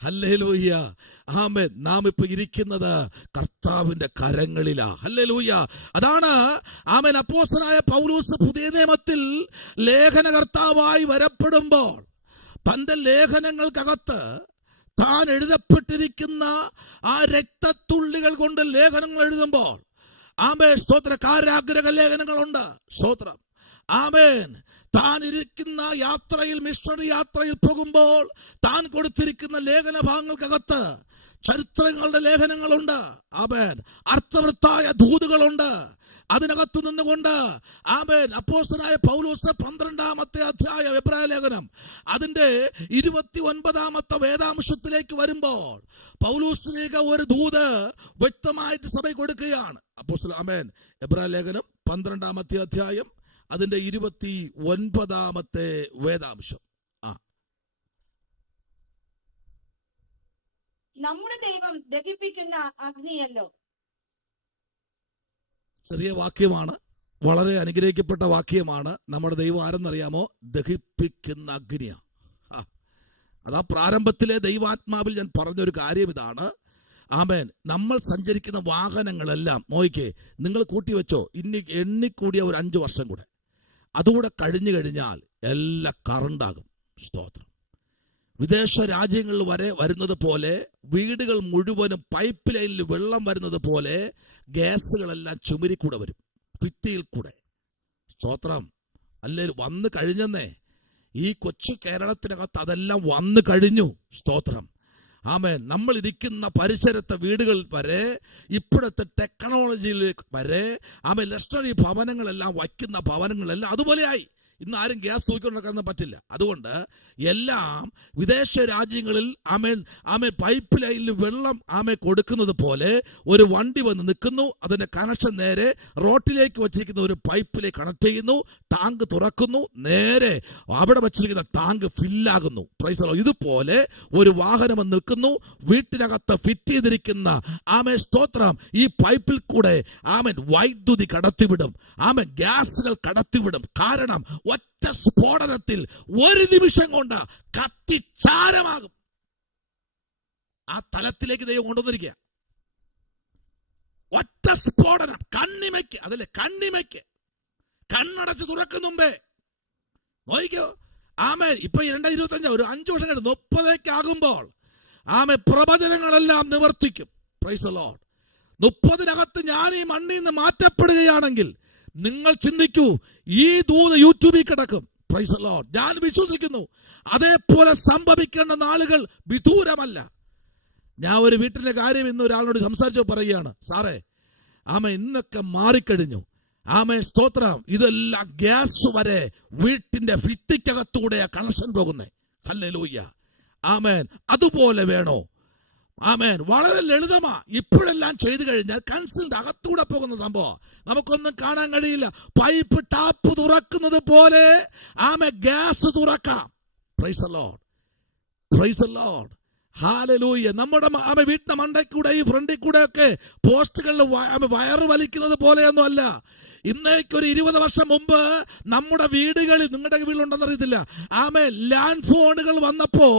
ഹല്ലേലൂയ. ആമേൻ. നാം ഇപ്പൊ ഇരിക്കുന്നത് കർത്താവിന്റെ കരങ്ങളിലാ. ഹല്ലേലൂയ. അതാണ് ആമേൻ അപ്പോസ്തലനായ പൗലോസ് പുതിയ നിയമത്തിൽ ലേഖനകർത്താവായി വരപ്പെടുമ്പോൾ തന്റെ ലേഖനങ്ങൾക്കകത്ത് താൻ എഴുതപ്പെട്ടിരിക്കുന്ന ആ രക്തത്തുള്ളികൾ കൊണ്ട് ലേഖനങ്ങൾ എഴുതുമ്പോൾ, ആമേൻ സ്തോത്ര, കാരാഗ്രഹ ലേഖനങ്ങളുണ്ട്. സ്തോത്രം. ആമേൻ. താൻ ഇരിക്കുന്ന യാത്രയിൽ, മിഷണറി യാത്രയിൽ പോകുമ്പോൾ താൻ കൊടുത്തിരിക്കുന്ന ലേഖന ഭാഗങ്ങൾക്കകത്ത് ചരിത്രങ്ങളുടെ ലേഖനങ്ങളുണ്ട്. ആമേൻ. അർത്ഥവൃത്തായ ദൂതുകളുണ്ട്. അതിനകത്തു നിന്നുകൊണ്ട് ആമേൻ അപ്പോസ്തലനായ പൗലോസ് 12-ാമത്തെ അധ്യായം എബ്രായ ലേഖനം അതിന്റെ 29-ാമത്തെ വേദാംശത്തിലേക്ക് വരുമ്പോൾ പൗലോസിലേക്ക് ഒരു ദൂത് വ്യക്തമായിട്ട് സഭ കൊടുക്കുകയാണ്. അപ്പോസ്തലൻ ആമേൻ എബ്രായ ലേഖനം 12-ാമത്തെ അധ്യായം അതിന്റെ 29-ാമത്തെ വേദാംശം. നമ്മുടെ ദൈവം ദഹിപ്പിക്കുന്ന അഗ്നിയല്ലോ. ചെറിയ വാക്യമാണ്, വളരെ അനുഗ്രഹിക്കപ്പെട്ട വാക്യമാണ്. നമ്മുടെ ദൈവം ആരെന്നറിയാമോ? ദഹിപ്പിക്കുന്ന അഗ്നിയ. അതാ പ്രാരംഭത്തിലെ ദൈവാത്മാവിൽ ഞാൻ പറഞ്ഞൊരു കാര്യം ഇതാണ്. ആമേൻ. നമ്മൾ സഞ്ചരിക്കുന്ന വാഹനങ്ങളെല്ലാം നോക്കിക്കേ, നിങ്ങൾ കൂട്ടിവെച്ചോ, എണ്ണിക്കൂടിയ ഒരു 5 വർഷം കൂടെ, അതുകൂടെ കഴിഞ്ഞു കഴിഞ്ഞാൽ എല്ലാം കറണ്ടാകും. സ്തോത്രം. വിദേശ രാജ്യങ്ങളിൽ വരെ വരുന്നത് പോലെ, വീടുകൾ മുഴുവനും പൈപ്പ് ലൈനിൽ വെള്ളം വരുന്നത് പോലെ ഗ്യാസുകളെല്ലാം ചുമരിക്കൂടെ വരും, ഭിത്തിയിൽ കൂടെ. സ്തോത്രം. അല്ലേ? വന്നു കഴിഞ്ഞെന്നേ. ഈ കൊച്ചു കേരളത്തിനകത്ത് അതെല്ലാം വന്നു കഴിഞ്ഞു. സ്തോത്രം. ആമേൻ. നമ്മൾ ഇരിക്കുന്ന പരിസരത്തെ വീടുകളിൽ വരെ, ഇപ്പോഴത്തെ ടെക്നോളജിയിൽ വരെ, ആമേൻ, ലക്ഷറി ഭവനങ്ങളെല്ലാം വയ്ക്കുന്ന ഭവനങ്ങളെല്ലാം അതുപോലെയായി. ഇന്ന് ആരും ഗ്യാസ് തൂക്കിക്കൊണ്ടിരിക്കാൻ പറ്റില്ല. അതുകൊണ്ട് എല്ലാം വിദേശ രാജ്യങ്ങളിൽ ആമേൻ പൈപ്പ് ലൈനിൽ വെള്ളം കൊടുക്കുന്നത് പോലെ ഒരു വണ്ടി വന്ന് നിൽക്കുന്നു, അതിന്റെ കണക്ഷൻ നേരെ റോട്ടിലേക്ക് വച്ചിരിക്കുന്ന ഒരു പൈപ്പിലേക്ക് കണക്ട് ചെയ്യുന്നു, ടാങ്ക് തുറക്കുന്നു, നേരെ അവിടെ വച്ചിരിക്കുന്ന ടാങ്ക് ഫില്ലാകുന്നു. Praise the Lord. ഇതുപോലെ ഒരു വാഹനം നിൽക്കുന്നു, വീട്ടിനകത്ത് ഫിറ്റ് ചെയ്തിരിക്കുന്ന ആമേൻ സ്തോത്രം ഈ പൈപ്പിൽ കൂടെ ആമേൻ വൈദ്യുതി കടത്തിവിടും, ആമേൻ ഗ്യാസുകൾ കടത്തിവിടും. കാരണം ഒറ്റ സ്ഫോടനത്തിൽ ഒരു നിമിഷം കൊണ്ട് കത്തിച്ചാരമാകും. ആ തലത്തിലേക്ക് ദൈവം കൊണ്ടുവന്നിരിക്കുക. ഒറ്റ സ്ഫോടനം. കണ്ണിമയ്ക്ക്, അതല്ലേ കണ്ണിമയ്ക്ക്, കണ്ണടച്ച് തുറക്കും മുമ്പേ നോക്കിക്കോ. ആമേൻ. ഇപ്പൊ 2025 ഒരു 5 വർഷം കഴിഞ്ഞ് 30 ആകുമ്പോൾ ആമേൻ പ്രവചനങ്ങളെല്ലാം നിവർത്തിക്കും. Praise the Lord. 30-നകത്ത് ഞാൻ ഈ മണ്ണിൽ നിന്ന് മാറ്റപ്പെടുകയാണെങ്കിൽ നിങ്ങൾ ചിന്തിക്കൂ, ഈ ദൂത് യൂട്യൂബിൽ കിടക്കും. Price the Lord. ഞാൻ വിശ്വസിക്കുന്നു അതേപോലെ സംഭവിക്കേണ്ട നാളുകൾ വിദൂരമല്ല. ഞാൻ ഒരു വീട്ടിന്റെ കാര്യം ഇന്ന് ഒരാളോട് സംസാരിച്ചു പറയുകയാണ്, സാറേ ആമേൻ ഇന്നൊക്കെ മാറിക്കഴിഞ്ഞു. ആമേൻ സ്തോത്രം. ഇതെല്ലാം ഗ്യാസ് വരെ വീട്ടിന്റെ ഭിത്തിക്കകത്തൂടെ കണക്ഷൻ പോകുന്നേ. ഹല്ലേലൂയ. ആമേൻ. അതുപോലെ വേണോ? ആമേൻ. വളരെ ലളിതമാ. ഇപ്പോഴെല്ലാം ചെയ്തു കഴിഞ്ഞാൽ കൺസിലിന്റെ അകത്തൂടെ പോകുന്ന സംഭവം നമുക്കൊന്നും കാണാൻ കഴിയില്ല. പൈപ്പ് ടാപ്പ് തുറക്കുന്നത് പോലെ ആമേൻ ഗ്യാസ് തുറക്കാം. Price the Lord. Price the Lord. Hallelujah. നമ്മുടെ വീട്ടിന്റെ മണ്ടയിൽ കൂടെ ഈ ഫ്രണ്ടിൽ കൂടെ ഒക്കെ പോസ്റ്റുകളിൽ വയറ് വലിക്കുന്നത് പോലെയൊന്നും അല്ല. ഇന്നേക്കൊരു 20 വർഷം മുമ്പ് നമ്മുടെ വീടുകളിൽ, നിങ്ങളുടെ വീട്ടിലുണ്ടെന്ന് അറിയത്തില്ല, ലാൻഡ് ഫോണുകൾ വന്നപ്പോ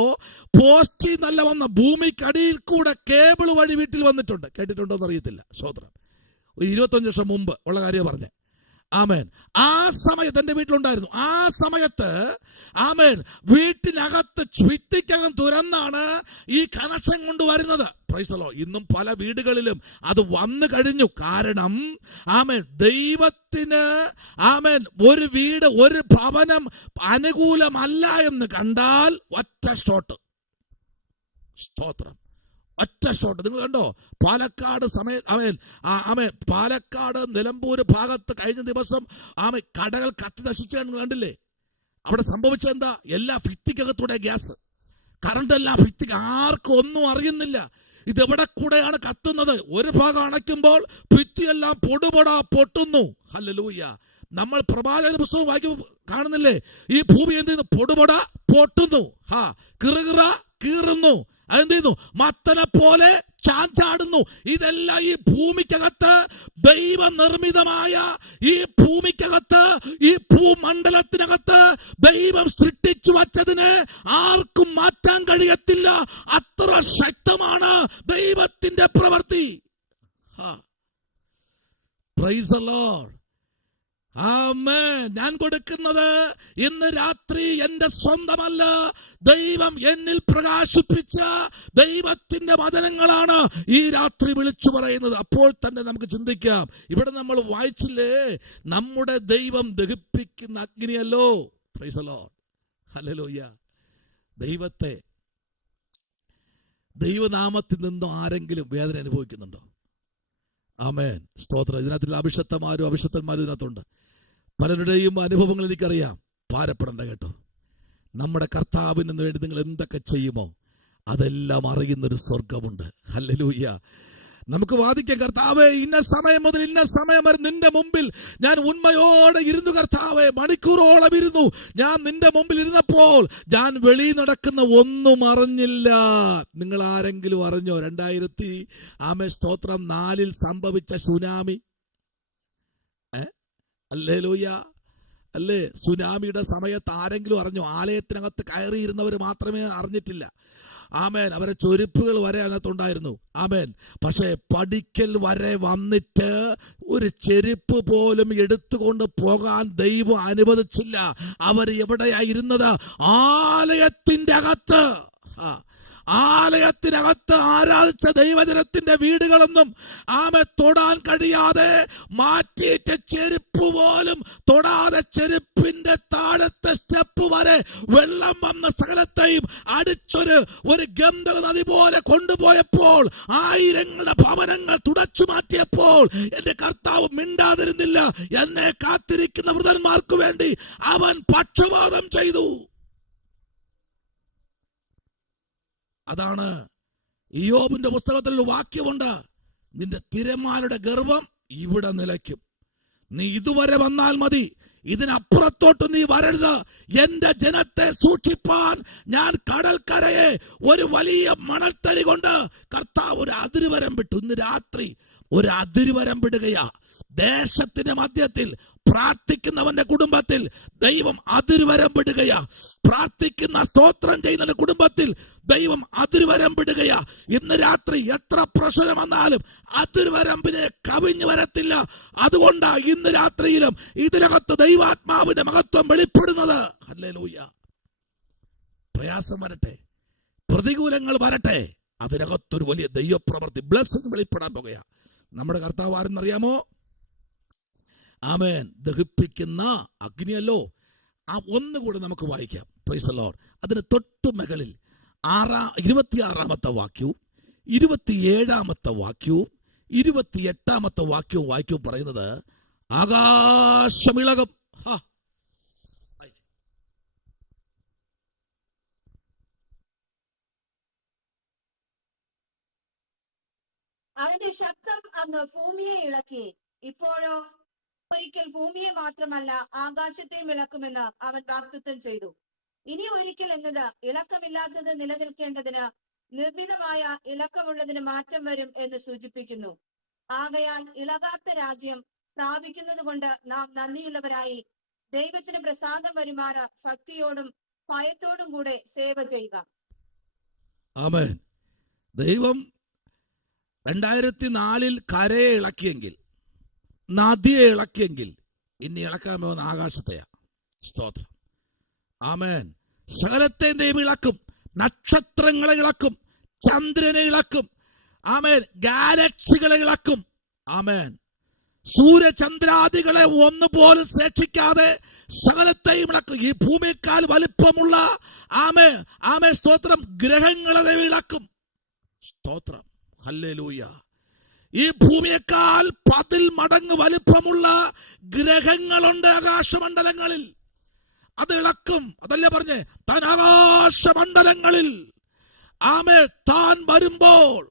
പോസ്റ്റിൽ നല്ല വന്ന ഭൂമിക്കടിയിൽ കൂടെ കേബിൾ വഴി വീട്ടിൽ വന്നിട്ടുണ്ട്. കേട്ടിട്ടുണ്ടോ എന്ന് അറിയത്തില്ല. സ്തോത്രം. ഒരു 25 വർഷം മുമ്പ് ഉള്ള കാര്യം പറഞ്ഞേ. ആമേൻ. ആ സമയത്ത് എൻ്റെ വീട്ടിലുണ്ടായിരുന്നു. ആ സമയത്ത് ആമേൻ വീട്ടിനകത്ത് ഭിത്തിക്കകം തുറന്നാണ് ഈ കണക്ഷൻ കൊണ്ടുവരുന്നത്. Price the Lord. ഇന്നും പല വീടുകളിലും അത് വന്നു കഴിഞ്ഞു. കാരണം ആമേൻ ദൈവത്തിന് ആമേൻ ഒരു വീട്, ഒരു ഭവനം അനുകൂലമല്ല എന്ന് കണ്ടാൽ ഒറ്റ ഷോട്ട്. സ്തോത്രം. ഒറ്റ ഷോട്ട്. നിങ്ങൾ കണ്ടോ പാലക്കാട് പാലക്കാട് നിലമ്പൂര് ഭാഗത്ത് കഴിഞ്ഞ ദിവസം കടകൾ കത്തി നശിച്ചു കണ്ടില്ലേ? അവിടെ സംഭവിച്ചെന്താ? എല്ലാ ഭിത്തിക്കകത്തൂടെ ഗ്യാസ്, കറണ്ട് എല്ലാം ഭിത്തിക്ക്, ആർക്കും ഒന്നും അറിയുന്നില്ല. ഇതെവിടെ കൂടെയാണ് കത്തുന്നത്? ഒരു ഭാഗം അണയ്ക്കുമ്പോൾ ഭിത്തിയെല്ലാം പൊടുപൊടാ പൊട്ടുന്നു. ഹല്ലേലൂയ. നമ്മൾ പ്രവാചക പുസ്തകം വായിക്കുമ്പോൾ കാണുന്നില്ലേ? ഈ ഭൂമി എന്ത് ചെയ്യുന്നു? പൊടുപൊട പൊട്ടുന്നു. കിറുകിറ കീറുന്നു. അതെന്ത് ചെയ്യുന്നു? മത്തനെ പോലെ ചാഞ്ചാടുന്നു. ഇതെല്ലാം ഈ ഭൂമിക്കകത്ത്, ദൈവനിർമ്മിതമായ ഈ ഭൂമിക്കകത്ത്, ഈ ഭൂമണ്ഡലത്തിനകത്ത് ദൈവം സൃഷ്ടിച്ചു വച്ചതിനെ ആർക്കും മാറ്റാൻ കഴിയത്തില്ല. അത്ര ശക്തമാണ് ദൈവത്തിന്റെ പ്രവൃത്തി. Praise the Lord. ആമേൻ. ഞാൻ കൊടുക്കുന്നത് ഇന്ന് രാത്രി എന്റെ സ്വന്തമല്ല, ദൈവം എന്നിൽ പ്രകാശിപ്പിച്ച ദൈവത്തിന്റെ വചനങ്ങളാണ് ഈ രാത്രി വിളിച്ചു പറയുന്നത്. അപ്പോൾ തന്നെ നമുക്ക് ചിന്തിക്കാം, ഇവിടെ നമ്മൾ വായിച്ചില്ലേ, നമ്മുടെ ദൈവം ദഹിപ്പിക്കുന്ന അഗ്നിയല്ലോ. Praise the Lord. ഹല്ലേലൂയ. ദൈവത്തെ, ദൈവനാമത്തിൽ നിന്നും ആരെങ്കിലും വേദന അനുഭവിക്കുന്നുണ്ടോ? ആമേൻ. സ്തോത്രം. ഇതിനകത്തുള്ള അഭിഷക്തന്മാരും ഇതിനകത്തുണ്ട്. പലരുടെയും അനുഭവങ്ങൾ എനിക്കറിയാം. ഭാരപ്പെടേണ്ട കേട്ടോ. നമ്മുടെ കർത്താവിന് വേണ്ടി നിങ്ങൾ എന്തൊക്കെ ചെയ്യുമോ അതെല്ലാം അറിയുന്നൊരു സ്വർഗമുണ്ട്. ഹല്ലേലൂയ. നമുക്ക് വാദിക്കാം, കർത്താവേ ഇന്ന സമയം മുതൽ ഇന്ന സമയം വരെ നിന്റെ മുമ്പിൽ ഞാൻ ഉണ്മയോടെ ഇരുന്നു. കർത്താവേ മണിക്കൂറോളം ഇരുന്നു. ഞാൻ നിന്റെ മുമ്പിൽ ഇരുന്നപ്പോൾ ഞാൻ വെളി നടക്കുന്ന ഒന്നും അറിഞ്ഞില്ല. നിങ്ങൾ ആരെങ്കിലും അറിഞ്ഞോ? 2004 സംഭവിച്ച സുനാമി. ഹല്ലേലൂയ. അല്ലേ? സുനാമിയുടെ സമയത്ത് ആരെങ്കിലും അറിഞ്ഞോ? ആലയത്തിനകത്ത് കയറിയിരുന്നവർ മാത്രമേ അറിഞ്ഞിട്ടില്ല. ആമേൻ. അവരെ ചൊരുപ്പുകൾ വരെ അതിനകത്തുണ്ടായിരുന്നു. ആമേൻ. പക്ഷേ പടിക്കൽ വരെ വന്നിട്ട് ഒരു ചെരുപ്പ് പോലും എടുത്തുകൊണ്ട് പോകാൻ ദൈവം അനുവദിച്ചില്ല. അവർ എവിടെയായിരുന്നത്? ആലയത്തിന്റെ അകത്ത്. ആലയത്തിനകത്ത് ആരാധിച്ച ദൈവജനത്തിന്റെ വീടുകളൊന്നും തൊടാൻ കഴിയാതെ മാറ്റിയിട്ട് ചെരുപ്പ് പോലും തൊടാതെ ചെരുപ്പിന്റെ താഴത്തെ സ്റ്റെപ്പ് വരെ വെള്ളം വന്ന സകലത്തെയും ഒരു ഗന്ധക നദി പോലെ കൊണ്ടുപോയപ്പോൾ, ആയിരങ്ങളുടെ ഭവനങ്ങൾ തുടച്ചു മാറ്റിയപ്പോൾ എന്റെ കർത്താവ് മിണ്ടാതിരുന്നില്ല. എന്നെ കാത്തിരിക്കുന്ന വൃതന്മാർക്ക് വേണ്ടി അവൻ പക്ഷപാതം ചെയ്തു. അതാണ് ഇയ്യോബിന്റെ പുസ്തകത്തിൽ ഒരു വാക്യമുണ്ട്, നിന്റെ തിരമാലയുടെ ഗർവം ഇവിടെ നിലയ്ക്കും. നീ ഇതുവരെ വന്നാൽ മതി, ഇതിനപ്പുറത്തോട്ട് നീ വരരുത്. എന്റെ ജനത്തെ സൂക്ഷിപ്പാൻ ഞാൻ കടൽക്കരയെ ഒരു വലിയ മണൽത്തരി കൊണ്ട് കർത്താവ് ഒരു അതിരുവരം വിട്ടു. ഇന്ന് രാത്രി ഒരു അതിരുവരം വിടുകയാ. ദേശത്തിന്റെ മധ്യത്തിൽ പ്രാർത്ഥിക്കുന്നവന്റെ കുടുംബത്തിൽ ദൈവം അതിരുവരം വിടുകയാ. പ്രാർത്ഥിക്കുന്ന സ്തോത്രം ചെയ്യുന്ന കുടുംബത്തിൽ ദൈവം അതിരുവരം വിടുകയാ. ഇന്ന് രാത്രി എത്ര പ്രശ്നം വന്നാലും അതിരുവരമ്പിനെ കവിഞ്ഞു വരത്തില്ല. അതുകൊണ്ടാ ഇന്ന് രാത്രിയിലും ഇതിനകത്ത് ദൈവാത്മാവിന്റെ മഹത്വം വെളിപ്പെടുന്നത്. ഹല്ലേലൂയ. പ്രയാസം വരട്ടെ, പ്രതികൂലങ്ങൾ വരട്ടെ, അതിനകത്തൊരു വലിയ ദൈവപ്രവൃത്തി, ബ്ലെസ്സിംഗ് വെളിപ്പെടാൻ പോകുകയാ. നമ്മുടെ കർത്താവ് ആരെന്നറിയാമോ? ആമേൻ, ദഹിപ്പിക്കുന്ന അഗ്നിയല്ലോ. ആ ഒന്നുകൂടെ നമുക്ക് വായിക്കാം. Price the Lord. അതിന് തൊട്ടു മുകളിൽ 26-ാമത്തെ വാക്യവും 27-ാമത്തെ വാക്യവും 28-ാമത്തെ വാക്യവും വാക്യവും പറയുന്നത് ആകാശമിളകും. അവന്റെ ശബ്ദം അന്ന് ഭൂമിയെ ഇളക്കി. ഇപ്പോഴോ ഒരിക്കൽ ഭൂമിയെ മാത്രമല്ല ആകാശത്തെയും ഇളക്കുമെന്ന് അവൻ വാഗ്ദത്തം ചെയ്തു. ഇനി ഒരിക്കൽ എന്നത് ഇളക്കമില്ലാത്തത് നിലനിൽക്കേണ്ടതിന് നിർമ്മിതമായ ഇളക്കമുള്ളതിന് മാറ്റം വരും എന്ന് സൂചിപ്പിക്കുന്നു. ആകയാൽ ഇളകാത്ത രാജ്യം പ്രാപിക്കുന്നത് കൊണ്ട് നാം നന്ദിയുള്ളവരായി ദൈവത്തിന് പ്രസാദം വരുമാറ് ഭക്തിയോടും ഭയത്തോടും കൂടെ സേവ ചെയ്യുക. ആമേൻ. ദൈവം 2004 കരയെ ഇളക്കിയെങ്കിൽ, നദിയെ ഇളക്കിയെങ്കിൽ, ഇനി ഇളക്കാൻ പോകുന്ന ആകാശത്തെയാ. സ്തോത്രം. ആമേൻ. സകലത്തെ ദൈവം ഇളക്കും. നക്ഷത്രങ്ങളെ ഇളക്കും, ചന്ദ്രനെ ഇളക്കും. ആമേൻ. ഗാലക്സികളെ ഇളക്കും. ആമേൻ. സൂര്യചന്ദ്രാദികളെ ഒന്നുപോലും ശേഷിക്കാതെ സകലത്തെയും ഇളക്കും. ഈ ഭൂമിയേക്കാൾ വലിപ്പമുള്ള ആമേ സ്തോത്രം ഗ്രഹങ്ങളെ ദൈവം ഇളക്കും. സ്തോത്രം. ഹല്ലേലൂയ. ഈ ഭൂമിയേക്കാൾ 10 മടങ്ങ് വലിപ്പമുള്ള ഗ്രഹങ്ങളുണ്ട് ആകാശമണ്ഡലങ്ങളിൽ. അത് ഇളക്കും. അതല്ലേ പറഞ്ഞേ, താൻ ആകാശമണ്ഡലങ്ങളിൽ താൻ വരുമ്പോൾ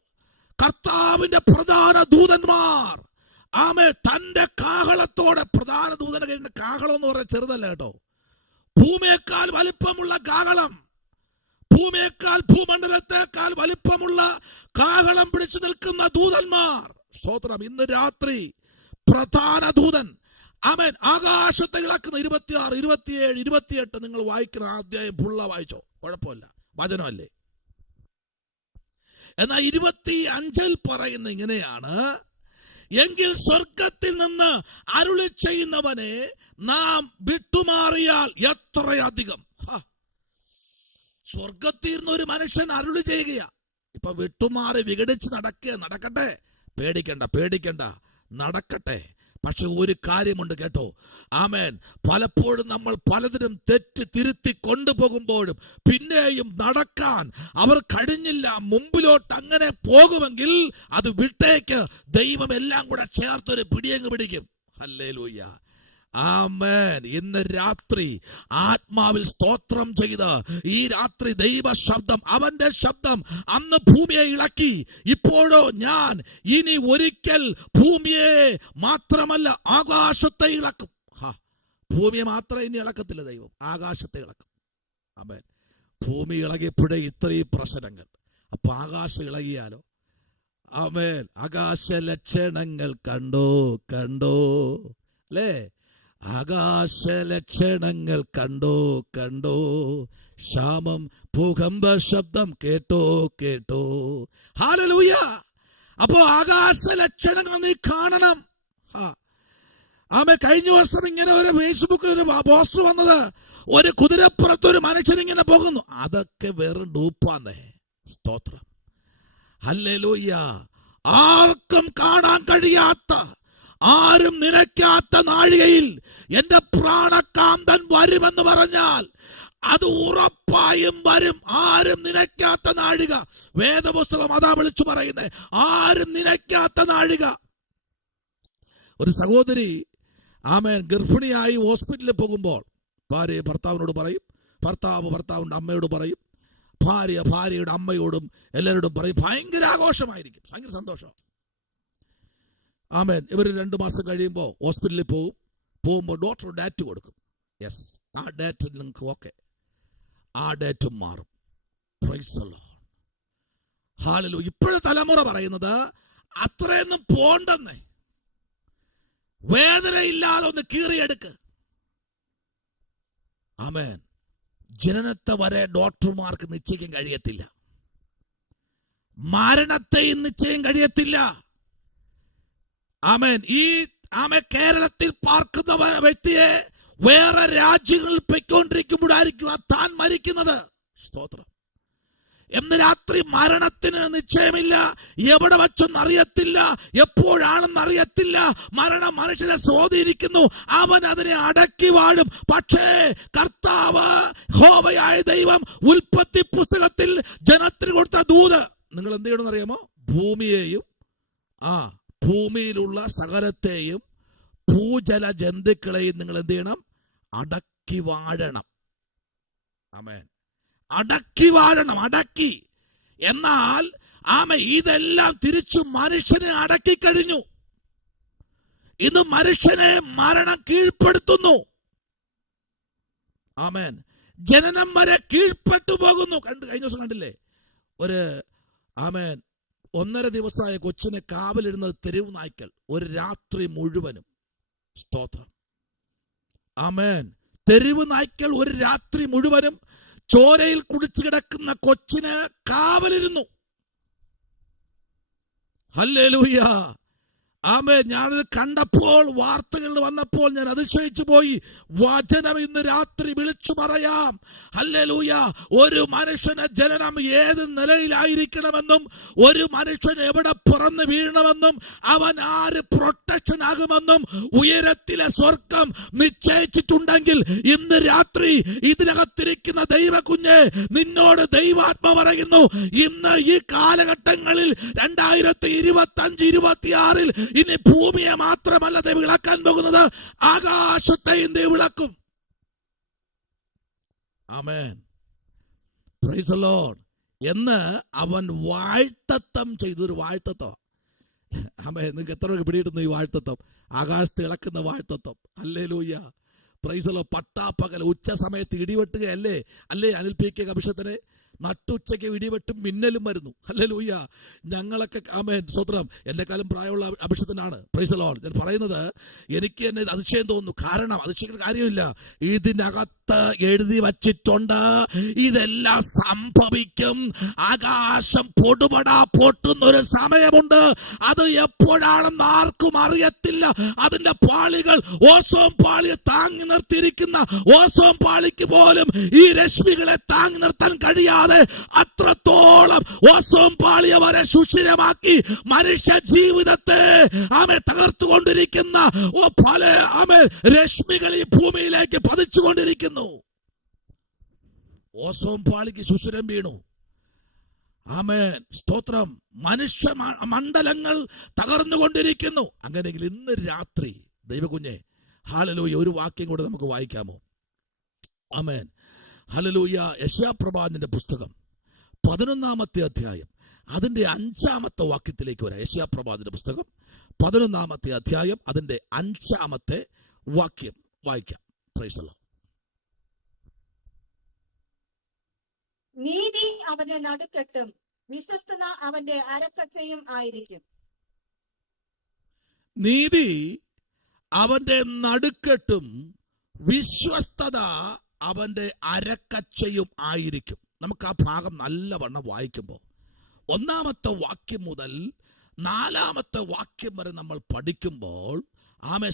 കർത്താവിന്റെ പ്രധാന ദൂതന്മാർ തന്റെ കാഹളത്തോടെ, പ്രധാന ദൂതന്റെ കാഹളം എന്ന് പറയുന്നത് ചെറുതല്ല കേട്ടോ, ഭൂമിയേക്കാൾ വലിപ്പമുള്ള കാഹളം, ഭൂമിയേക്കാൾ ഭൂമണ്ഡലത്തെക്കാൾ വലിപ്പമുള്ള കാഹളം പിടിച്ചു നിൽക്കുന്ന ദൂതന്മാർ. സ്തോത്രം. ഇന്ന് രാത്രി പ്രധാന ദൂതൻ ആകാശത്തെ ഇളക്കുന്ന 26, 27, 28 നിങ്ങൾ വായിക്കണം. അധ്യായം ഫുള്ള വായിച്ചോ, കുഴപ്പമില്ല, വചനമല്ലേ. എന്നാൽ 25 പറയുന്ന ഇങ്ങനെയാണ്, എങ്കിൽ സ്വർഗത്തിൽ നിന്ന് അരുളി ചെയ്യുന്നവനെ നാം വിട്ടുമാറിയാൽ എത്രയധികം. സ്വർഗത്തിൽ നിന്ന് ഒരു മനുഷ്യൻ അരുളി ചെയ്യുകയാ. ഇപ്പൊ വിട്ടുമാറി വിഘടിച്ച് നടക്കട്ടെ, പേടിക്കണ്ട, നടക്കട്ടെ. പക്ഷെ ഒരു കാര്യമുണ്ട് കേട്ടോ. ആമേൻ. പലപ്പോഴും നമ്മൾ പലതിനും തെറ്റ് തിരുത്തി കൊണ്ടുപോകുമ്പോഴും പിന്നെയും നടക്കാൻ അവർ കഴിഞ്ഞില്ല, മുമ്പിലോട്ട് അങ്ങനെ പോകുമെങ്കിൽ അത് വിട്ടേക്ക്. ദൈവം എല്ലാം കൂടെ ചേർത്തൊരു പിടിയങ്ങ് പിടിക്കും. ഹല്ലേലൂയ. ആമേൻ. ഇന്ന് രാത്രി ആത്മാവിൽ സ്തോത്രം ചെയ്ത് ഈ രാത്രി ദൈവ ശബ്ദം, അവന്റെ ശബ്ദം അന്ന് ഭൂമിയെ ഇളക്കി. ഇപ്പോഴോ ഞാൻ ഇനി ഒരിക്കൽ ഭൂമിയെ മാത്രമല്ല ആകാശത്തെ ഇളക്കും. ഭൂമിയെ മാത്രം ഇനി ഇളക്കത്തില്ല ദൈവം, ആകാശത്തെ ഇളക്കും. ആമേൻ. ഭൂമി ഇളകിയപ്പോഴേ ഇത്രയും പ്രശ്നങ്ങൾ. അപ്പൊ ആകാശം ഇളകിയാലോ? ആമേൻ. ആകാശ ലക്ഷണങ്ങൾ കണ്ടോ അല്ലേ? ആകാശ ലക്ഷണങ്ങൾ കണ്ടോ, ക്ഷാമം ഭൂകമ്പ ശബ്ദം കേട്ടോ. ഹല്ലേലൂയ. അപ്പോ ആകാശ ലക്ഷണങ്ങൾ നീ കാണണം. കഴിഞ്ഞ ദിവസം ഇങ്ങനെ ഒരു ഫേസ്ബുക്കിൽ ഒരു പോസ്റ്റർ വന്നത്, ഒരു കുതിരപ്പുറത്ത് ഒരു മനുഷ്യൻ ഇങ്ങനെ പോകുന്നു. അതൊക്കെ വെറും ഡൂപ്പാന്നേ. സ്തോത്രം. ഹല്ലേലൂയ. ആർക്കും കാണാൻ കഴിയാത്ത, ആരും നനയ്ക്കാത്ത നാഴികയിൽ എന്റെ പ്രാണകാന്തൻ വരുമെന്ന് പറഞ്ഞാൽ അത് ഉറപ്പായും വരും. ആരും നനയ്ക്കാത്ത നാഴിക. വേദപുസ്തകം അതാ വിളിച്ചു പറയുന്നത്, ആരും നനയ്ക്കാത്ത നാഴിക. ഒരു സഹോദരി ഗർഭിണിയായി ഹോസ്പിറ്റലിൽ പോകുമ്പോൾ ഭാര്യ ഭർത്താവിനോട് പറയും, ഭർത്താവ് ഭർത്താവിന്റെ അമ്മയോട് പറയും, ഭാര്യ ഭാര്യയുടെ അമ്മയോടും എല്ലാവരോടും പറയും. ഭയങ്കര ആഘോഷമായിരിക്കും, ഭയങ്കര സന്തോഷം. ആമേൻ. ഇവർ 2 മാസം കഴിയുമ്പോൾ ഹോസ്പിറ്റലിൽ പോകുമ്പോൾ ഡോക്ടർ ഡേറ്റ് കൊടുക്കും. യെസ്, ആ ഡേറ്റ് നിങ്ങൾക്ക് ഓക്കെ, ആ ഡേറ്റും മാറും. Price the Lord. ഹല്ലേലൂയ. ഇപ്പോഴത്തെ തലമുറ പറയുന്നത് അത്രയൊന്നും പോണ്ടെന്നേ, വേദനയില്ലാതെ ഒന്ന് കീറിയെടുക്ക്. ആമേൻ. ജനനത്തെ വരെ ഡോക്ടർമാർക്ക് നിശ്ചയിക്കാൻ കഴിയത്തില്ല, മരണത്തെയും നിശ്ചയം കഴിയത്തില്ല. ആമേൻ. കേരളത്തിൽ പാർക്കുന്ന വ്യക്തിയെ വേറെ രാജ്യങ്ങളിൽ പൊയ്ക്കൊണ്ടിരിക്കുമ്പോഴായിരിക്കും താൻ മരിക്കുന്നത്. സ്തോത്രം. ഇന്ന് രാത്രി മരണത്തിന് നിശ്ചയമില്ല. എവിടെ വച്ചൊന്നും അറിയത്തില്ല, എപ്പോഴാണെന്ന് അറിയത്തില്ല. മരണം മനുഷ്യനെ സ്വാധീനിക്കുന്നു, അവൻ അതിനെ അടക്കി വാഴും. പക്ഷേ കർത്താവ് യഹോവയായ ദൈവം ഉൽപ്പത്തി പുസ്തകത്തിൽ ജനത്തിന് കൊടുത്ത ദൂത് നിങ്ങൾ എന്ത് ചെയ്യണമെന്ന് അറിയാമോ? ഭൂമിയെയും ഭൂമിയിലുള്ള സകലത്തെയും ഭൂജല ജന്തുക്കളെയും നിങ്ങൾ എന്ത് ചെയ്യണം? അടക്കി വാഴണം. ആമേൻ. അടക്കി വാഴണം. അടക്കി എന്നാൽ ഇതെല്ലാം തിരിച്ചു മനുഷ്യനെ അടക്കി കഴിഞ്ഞു. ഇത് മനുഷ്യനെ മരണം കീഴ്പ്പെടുത്തുന്നു. ആമേൻ. ജനനം വരെ കീഴ്പ്പെട്ടു പോകുന്നു. കഴിഞ്ഞ ദിവസം കണ്ടില്ലേ? ഒരു 1.5 ദിവസമായ കൊച്ചിനെ കാവലിടുന്നത് തെരുവ് നായ്ക്കൾ ഒരു രാത്രി മുഴുവനും. സ്തോത്രം. ആമേൻ. തെരുവ് നായ്ക്കൾ ഒരു രാത്രി മുഴുവനും ചോരയിൽ കുടിച്ചു കിടക്കുന്ന കൊച്ചിന് കാവലിരുന്നു. ഹല്ലേലൂയ. ആമേൻ. ഞാനത് കണ്ടപ്പോൾ, വാർത്തകളിൽ വന്നപ്പോൾ ഞാൻ അതിശയിച്ചു പോയി. വചനം ഇന്ന് രാത്രി വിളിച്ചു പറയാം. ഹല്ലേലൂയ. ഒരു മനുഷ്യന് ജനനം ഏത് നിലയിലായിരിക്കണമെന്നും, ഒരു മനുഷ്യൻ എവിടെ പിറന്നു വീഴണമെന്നും, അവൻ ആര് പ്രൊട്ടക്ഷൻ ആകുമെന്നും ഉയരത്തിലെ സ്വർഗം നിശ്ചയിച്ചിട്ടുണ്ടെങ്കിൽ ഇന്ന് രാത്രി ഇതിനകത്തിരിക്കുന്ന ദൈവകുഞ്ഞെ, നിന്നോട് ദൈവാത്മ പറയുന്നു, ഇന്ന് ഈ കാലഘട്ടങ്ങളിൽ 2025-26 ഇനി ഭൂമിയെ മാത്രമല്ല ദൈവം ഇളക്കാൻ പോകുന്നത്, ആകാശത്തെയും ദൈവം ഇളക്കും. ആമേൻ. Praise the Lord. എന്ന് അവൻ വാഴ്ത്തത്തം ചെയ്തൊരു വാഴ്ത്തത്വം. ആമേൻ. നിങ്ങൾക്ക് എത്ര പേർക്ക് പിടിയിട്ടുന്നു ഈ വാഴ്ത്തത്വം? ആകാശത്ത് ഇളക്കുന്ന വാഴ്ത്തത്വം. ഹല്ലേലൂയ. Praise the Lord. പട്ടാപ്പകൽ ഉച്ച സമയത്ത് ഇടിവെട്ടുകയല്ലേ അല്ലേ അനിൽ പി കെ അഭിഷേകത്തിനെ? നട്ടുച്ചയ്ക്ക് ഇടിവെട്ടും മിന്നലും വരുന്നു. ഹല്ലേലൂയ. ഞങ്ങളൊക്കെ ആമേൻ സ്വത്രം എന്നെക്കാളും പ്രായമുള്ള അഭിഷേകത്തിനാണ്. Price the Lord. ഞാൻ പറയുന്നത് എനിക്ക് എന്നെ അതിശയം തോന്നുന്നു. കാരണം അതിശയിക്കുന്ന കാര്യമില്ല, ഇതിനകത്ത് എഴുതി വച്ചിട്ടുണ്ട് ഇതെല്ലാം സംഭവിക്കും. ആകാശം പൊടുപടാ പൊട്ടുന്നൊരു സമയമുണ്ട്. അത് എപ്പോഴാണെന്ന് ആർക്കും അറിയത്തില്ല. അതിന്റെ പാളികൾ ഓസോൺ പാളിയെ താങ്ങി നിർത്തിയിരിക്കുന്ന ഓസോൺ പാളിക്ക് പോലും ഈ രശ്മികളെ താങ്ങി നിർത്താൻ കഴിയാതെ അത്രത്തോളം ഓസോൺ പാളിയെ വരെ സുഷിരമാക്കി മനുഷ്യ ജീവിതത്തെ തകർത്തുകൊണ്ടിരിക്കുന്ന പല രശ്മികൾ ഈ ഭൂമിയിലേക്ക് പതിച്ചുകൊണ്ടിരിക്കുന്നു. ഓസോൺ പാളിക്ക് സുഷിരം വീണു. ആമേൻ. സ്തോത്രം. മനുഷ്യ മണ്ഡലങ്ങൾ തകർന്നുകൊണ്ടിരിക്കുന്നു. അങ്ങനെയെങ്കിൽ ഇന്ന് രാത്രി ദൈവകുഞ്ഞെ, ഹല്ലേലൂയ, ഒരു വാക്യം കൂടെ നമുക്ക് വായിക്കാമോ? ആമേൻ. ഹല്ലേലൂയ. യെശയ്യാപ്രവാചകന്റെ പുസ്തകം 11-ാമത്തെ അധ്യായം അതിന്റെ 5-ാമത്തെ വാക്യത്തിലേക്ക് വരാം. യെശയ്യാപ്രവാചകന്റെ പുസ്തകം 11-ാമത്തെ അധ്യായം അതിന്റെ 5-ാമത്തെ വാക്യം വായിക്കാം. Price the Lord. നീതി അവന്റെ നടുക്കെട്ടും വിശ്വസ്തത അവന്റെ അരക്കച്ചയും ആയിരിക്കും. നീതി അവന്റെ നടുക്കെട്ടും വിശ്വസ്തത അവന്റെ അരക്കച്ചയും ആയിരിക്കും. നമുക്ക് ആ ഭാഗം നല്ലവണ്ണം വായിക്കുമ്പോൾ 1-ാമത്തെ വാക്യം മുതൽ 4-ാമത്തെ വാക്യം വരെ നമ്മൾ പഠിക്കുമ്പോൾ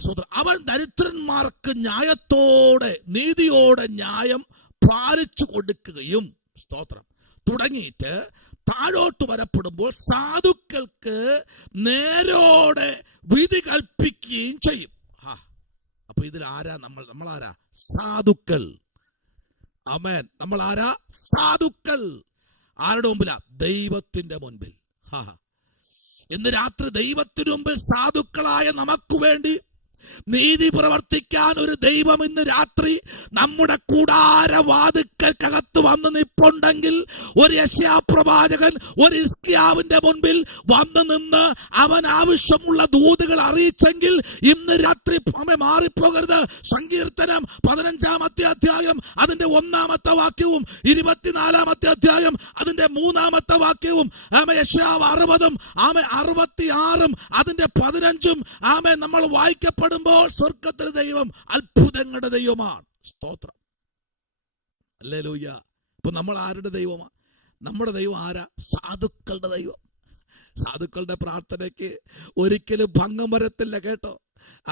സ്വതന്ത്രം അവൻ ദരിദ്രന്മാർക്ക് ന്യായത്തോടെ നീതിയോടെ ന്യായം പാലിച്ചു കൊടുക്കുകയും സ്തോത്രം തുടങ്ങിയിട്ട് താഴോട്ട് വരപ്പെടുമ്പോൾ സാധുക്കൾക്ക് നേരോടെ വിധി കൽപ്പിക്കുകയും ചെയ്യും. അപ്പൊ ഇതിലാരാ? നമ്മളാരാ? സാധുക്കൾ. ആമേൻ. നമ്മൾ ആരാ? സാധുക്കൾ. ആരുടെ മുമ്പിലാ? ദൈവത്തിന്റെ മുൻപിൽ. ഇന്ന് രാത്രി ദൈവത്തിനു മുമ്പിൽ സാധുക്കളായ നമുക്ക് വേണ്ടി നീതി പ്രവർത്തിക്കാൻ ഒരു ദൈവം ഇന്ന് രാത്രി നമ്മുടെ കൂടാരവാതിക്കകത്ത് വന്ന് നിപ്പുണ്ടെങ്കിൽ, ഒരു യെശയ്യാപ്രവാചകൻ ഒരു ഹിസ്കിയാവിന്റെ മുൻപിൽ വന്ന് നിന്ന് അവൻ ആവശ്യമുള്ള ദൂതുകൾ അറിയിച്ചെങ്കിൽ ഇന്ന് രാത്രി മാറിപ്പോകരുത്. സങ്കീർത്തനം 15-ാമത്തെ അധ്യായം അതിന്റെ 1-ാമത്തെ വാക്യവും 24-ാമത്തെ അധ്യായം അതിന്റെ 3-ാമത്തെ വാക്യവും യെശയ്യാവ് 60-ഉം 66-ഉം അതിന്റെ 15-ഉം നമ്മൾ വായിക്കപ്പെടും. സ്വർഗത്തിലെ ദൈവം അത്ഭുതങ്ങളുടെ ദൈവമാണ്. സ്തോത്രം. ഹല്ലേലൂയ. ഇപ്പൊ നമ്മൾ ആരുടെ ദൈവമാണ്? നമ്മുടെ ദൈവം ആരാ? സാധുക്കളുടെ ദൈവം. സാധുക്കളുടെ പ്രാർത്ഥനയ്ക്ക് ഒരിക്കലും ഭംഗം വരത്തില്ല കേട്ടോ.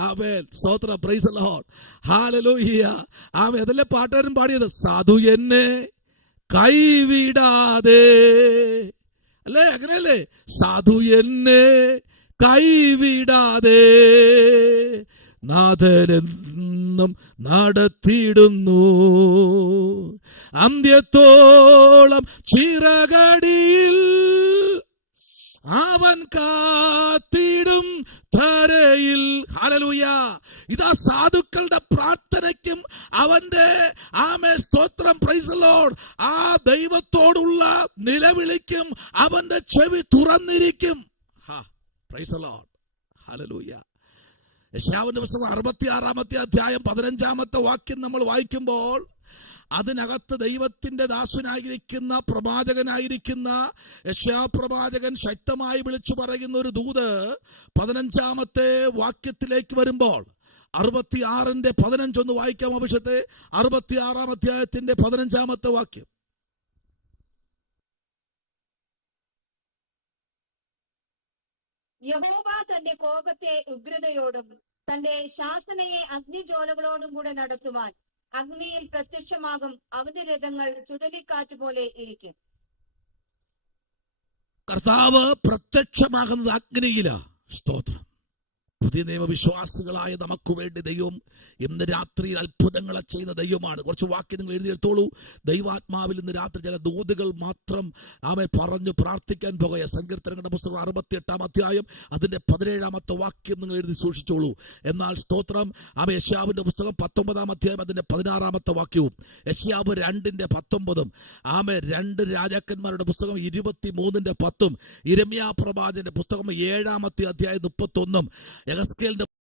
ആമേൻ. സ്തോത്രം. Price the Lord. ഹല്ലേലൂയ. ആമേൻ. അതല്ലേ പാട്ടുകാരൻ പാടിയത്? സാധു എന്നെ കൈവിടാതെ. അല്ലേ? അങ്ങനെയല്ലേ? സാധു എന്നെ കൈവിടാതെ നാഥനെന്നും നടത്തിയിടുന്നു. അന്ത്യത്തോളം ചിറകടിയിൽ അവൻ കാത്തിടും ധരയിൽ. ഹല്ലേലൂയ. ഇതാ സാധുക്കളുടെ പ്രാർത്ഥനയ്ക്കും അവന്റെ സ്തോത്രം, പ്രൈസ് ദി ലോർഡ്, ആ ദൈവത്തോടുള്ള നിലവിളിക്കും അവന്റെ ചെവി തുറന്നിരിക്കും. Praise the Lord. ഹല്ലേലൂയ. യെശയ്യാവിന്റെ പുസ്തകം 66-ാമത്തെ അധ്യായം 15-ാമത്തെ വാക്യം നമ്മൾ വായിക്കുമ്പോൾ അതിനകത്ത് ദൈവത്തിന്റെ ദാസനായിരിക്കുന്ന പ്രവാചകനായിരിക്കുന്ന യെശയ്യാ പ്രവാചകൻ ശക്തമായി വിളിച്ചു പറയുന്ന ഒരു ദൂത് 15-ാമത്തെ വാക്യത്തിലേക്ക് വരുമ്പോൾ 66-ന്റെ 15 ഒന്ന് വായിക്കാം അഭിഷത്തെ. 66-ാം അധ്യായത്തിന്റെ 15-ാമത്തെ വാക്യം. യഹോവ തന്റെ കോപത്തെ ഉഗ്രതയോടും തന്റെ ശാസനയെ അഗ്നിജ്വാലകളോടും കൂടെ നടത്തുവാൻ അഗ്നിയിൽ പ്രത്യക്ഷമാകും. അവന്റെ രഥങ്ങൾ ചുഴലിക്കാറ്റ് പോലെ ഇരിക്കും. കർത്താവ് പ്രത്യക്ഷമാകുന്നത് അഗ്നിയിലാ. സ്തോത്രം. പുതിയ നിയമവിശ്വാസികളായ നമുക്ക് വേണ്ടി ദൈവം ഇന്ന് രാത്രിയിൽ അത്ഭുതങ്ങളെ ചെയ്ത ദൈവമാണ്. കുറച്ച് വാക്യം നിങ്ങൾ എഴുതിയെടുത്തോളൂ. ദൈവാത്മാവിൽ ഇന്ന് രാത്രി ചില ദൂതുകൾ മാത്രം അവൻ പറഞ്ഞു പ്രാർത്ഥിക്കാൻ പോകുക. സങ്കീർത്തനങ്ങളുടെ പുസ്തകം 68-ാം അധ്യായം അതിന്റെ 17-ാമത്തെ വാക്യം നിങ്ങൾ എഴുതി സൂക്ഷിച്ചോളൂ. എന്നാൽ സ്തോത്രം, യെശയ്യാവിന്റെ പുസ്തകം 19-ാം അധ്യായം അതിന്റെ 16-ാമത്തെ വാക്യവും യെശയ്യാവ് 2-ന്റെ 19-ഉം 2 രാജാക്കന്മാരുടെ പുസ്തകം 23-ന്റെ 10-ഉം യിരെമ്യാ പ്രവാചകന്റെ പുസ്തകം 7-ാമത്തെ അധ്യായം 31-ഉം യെഹെസ്കേലിന്റെ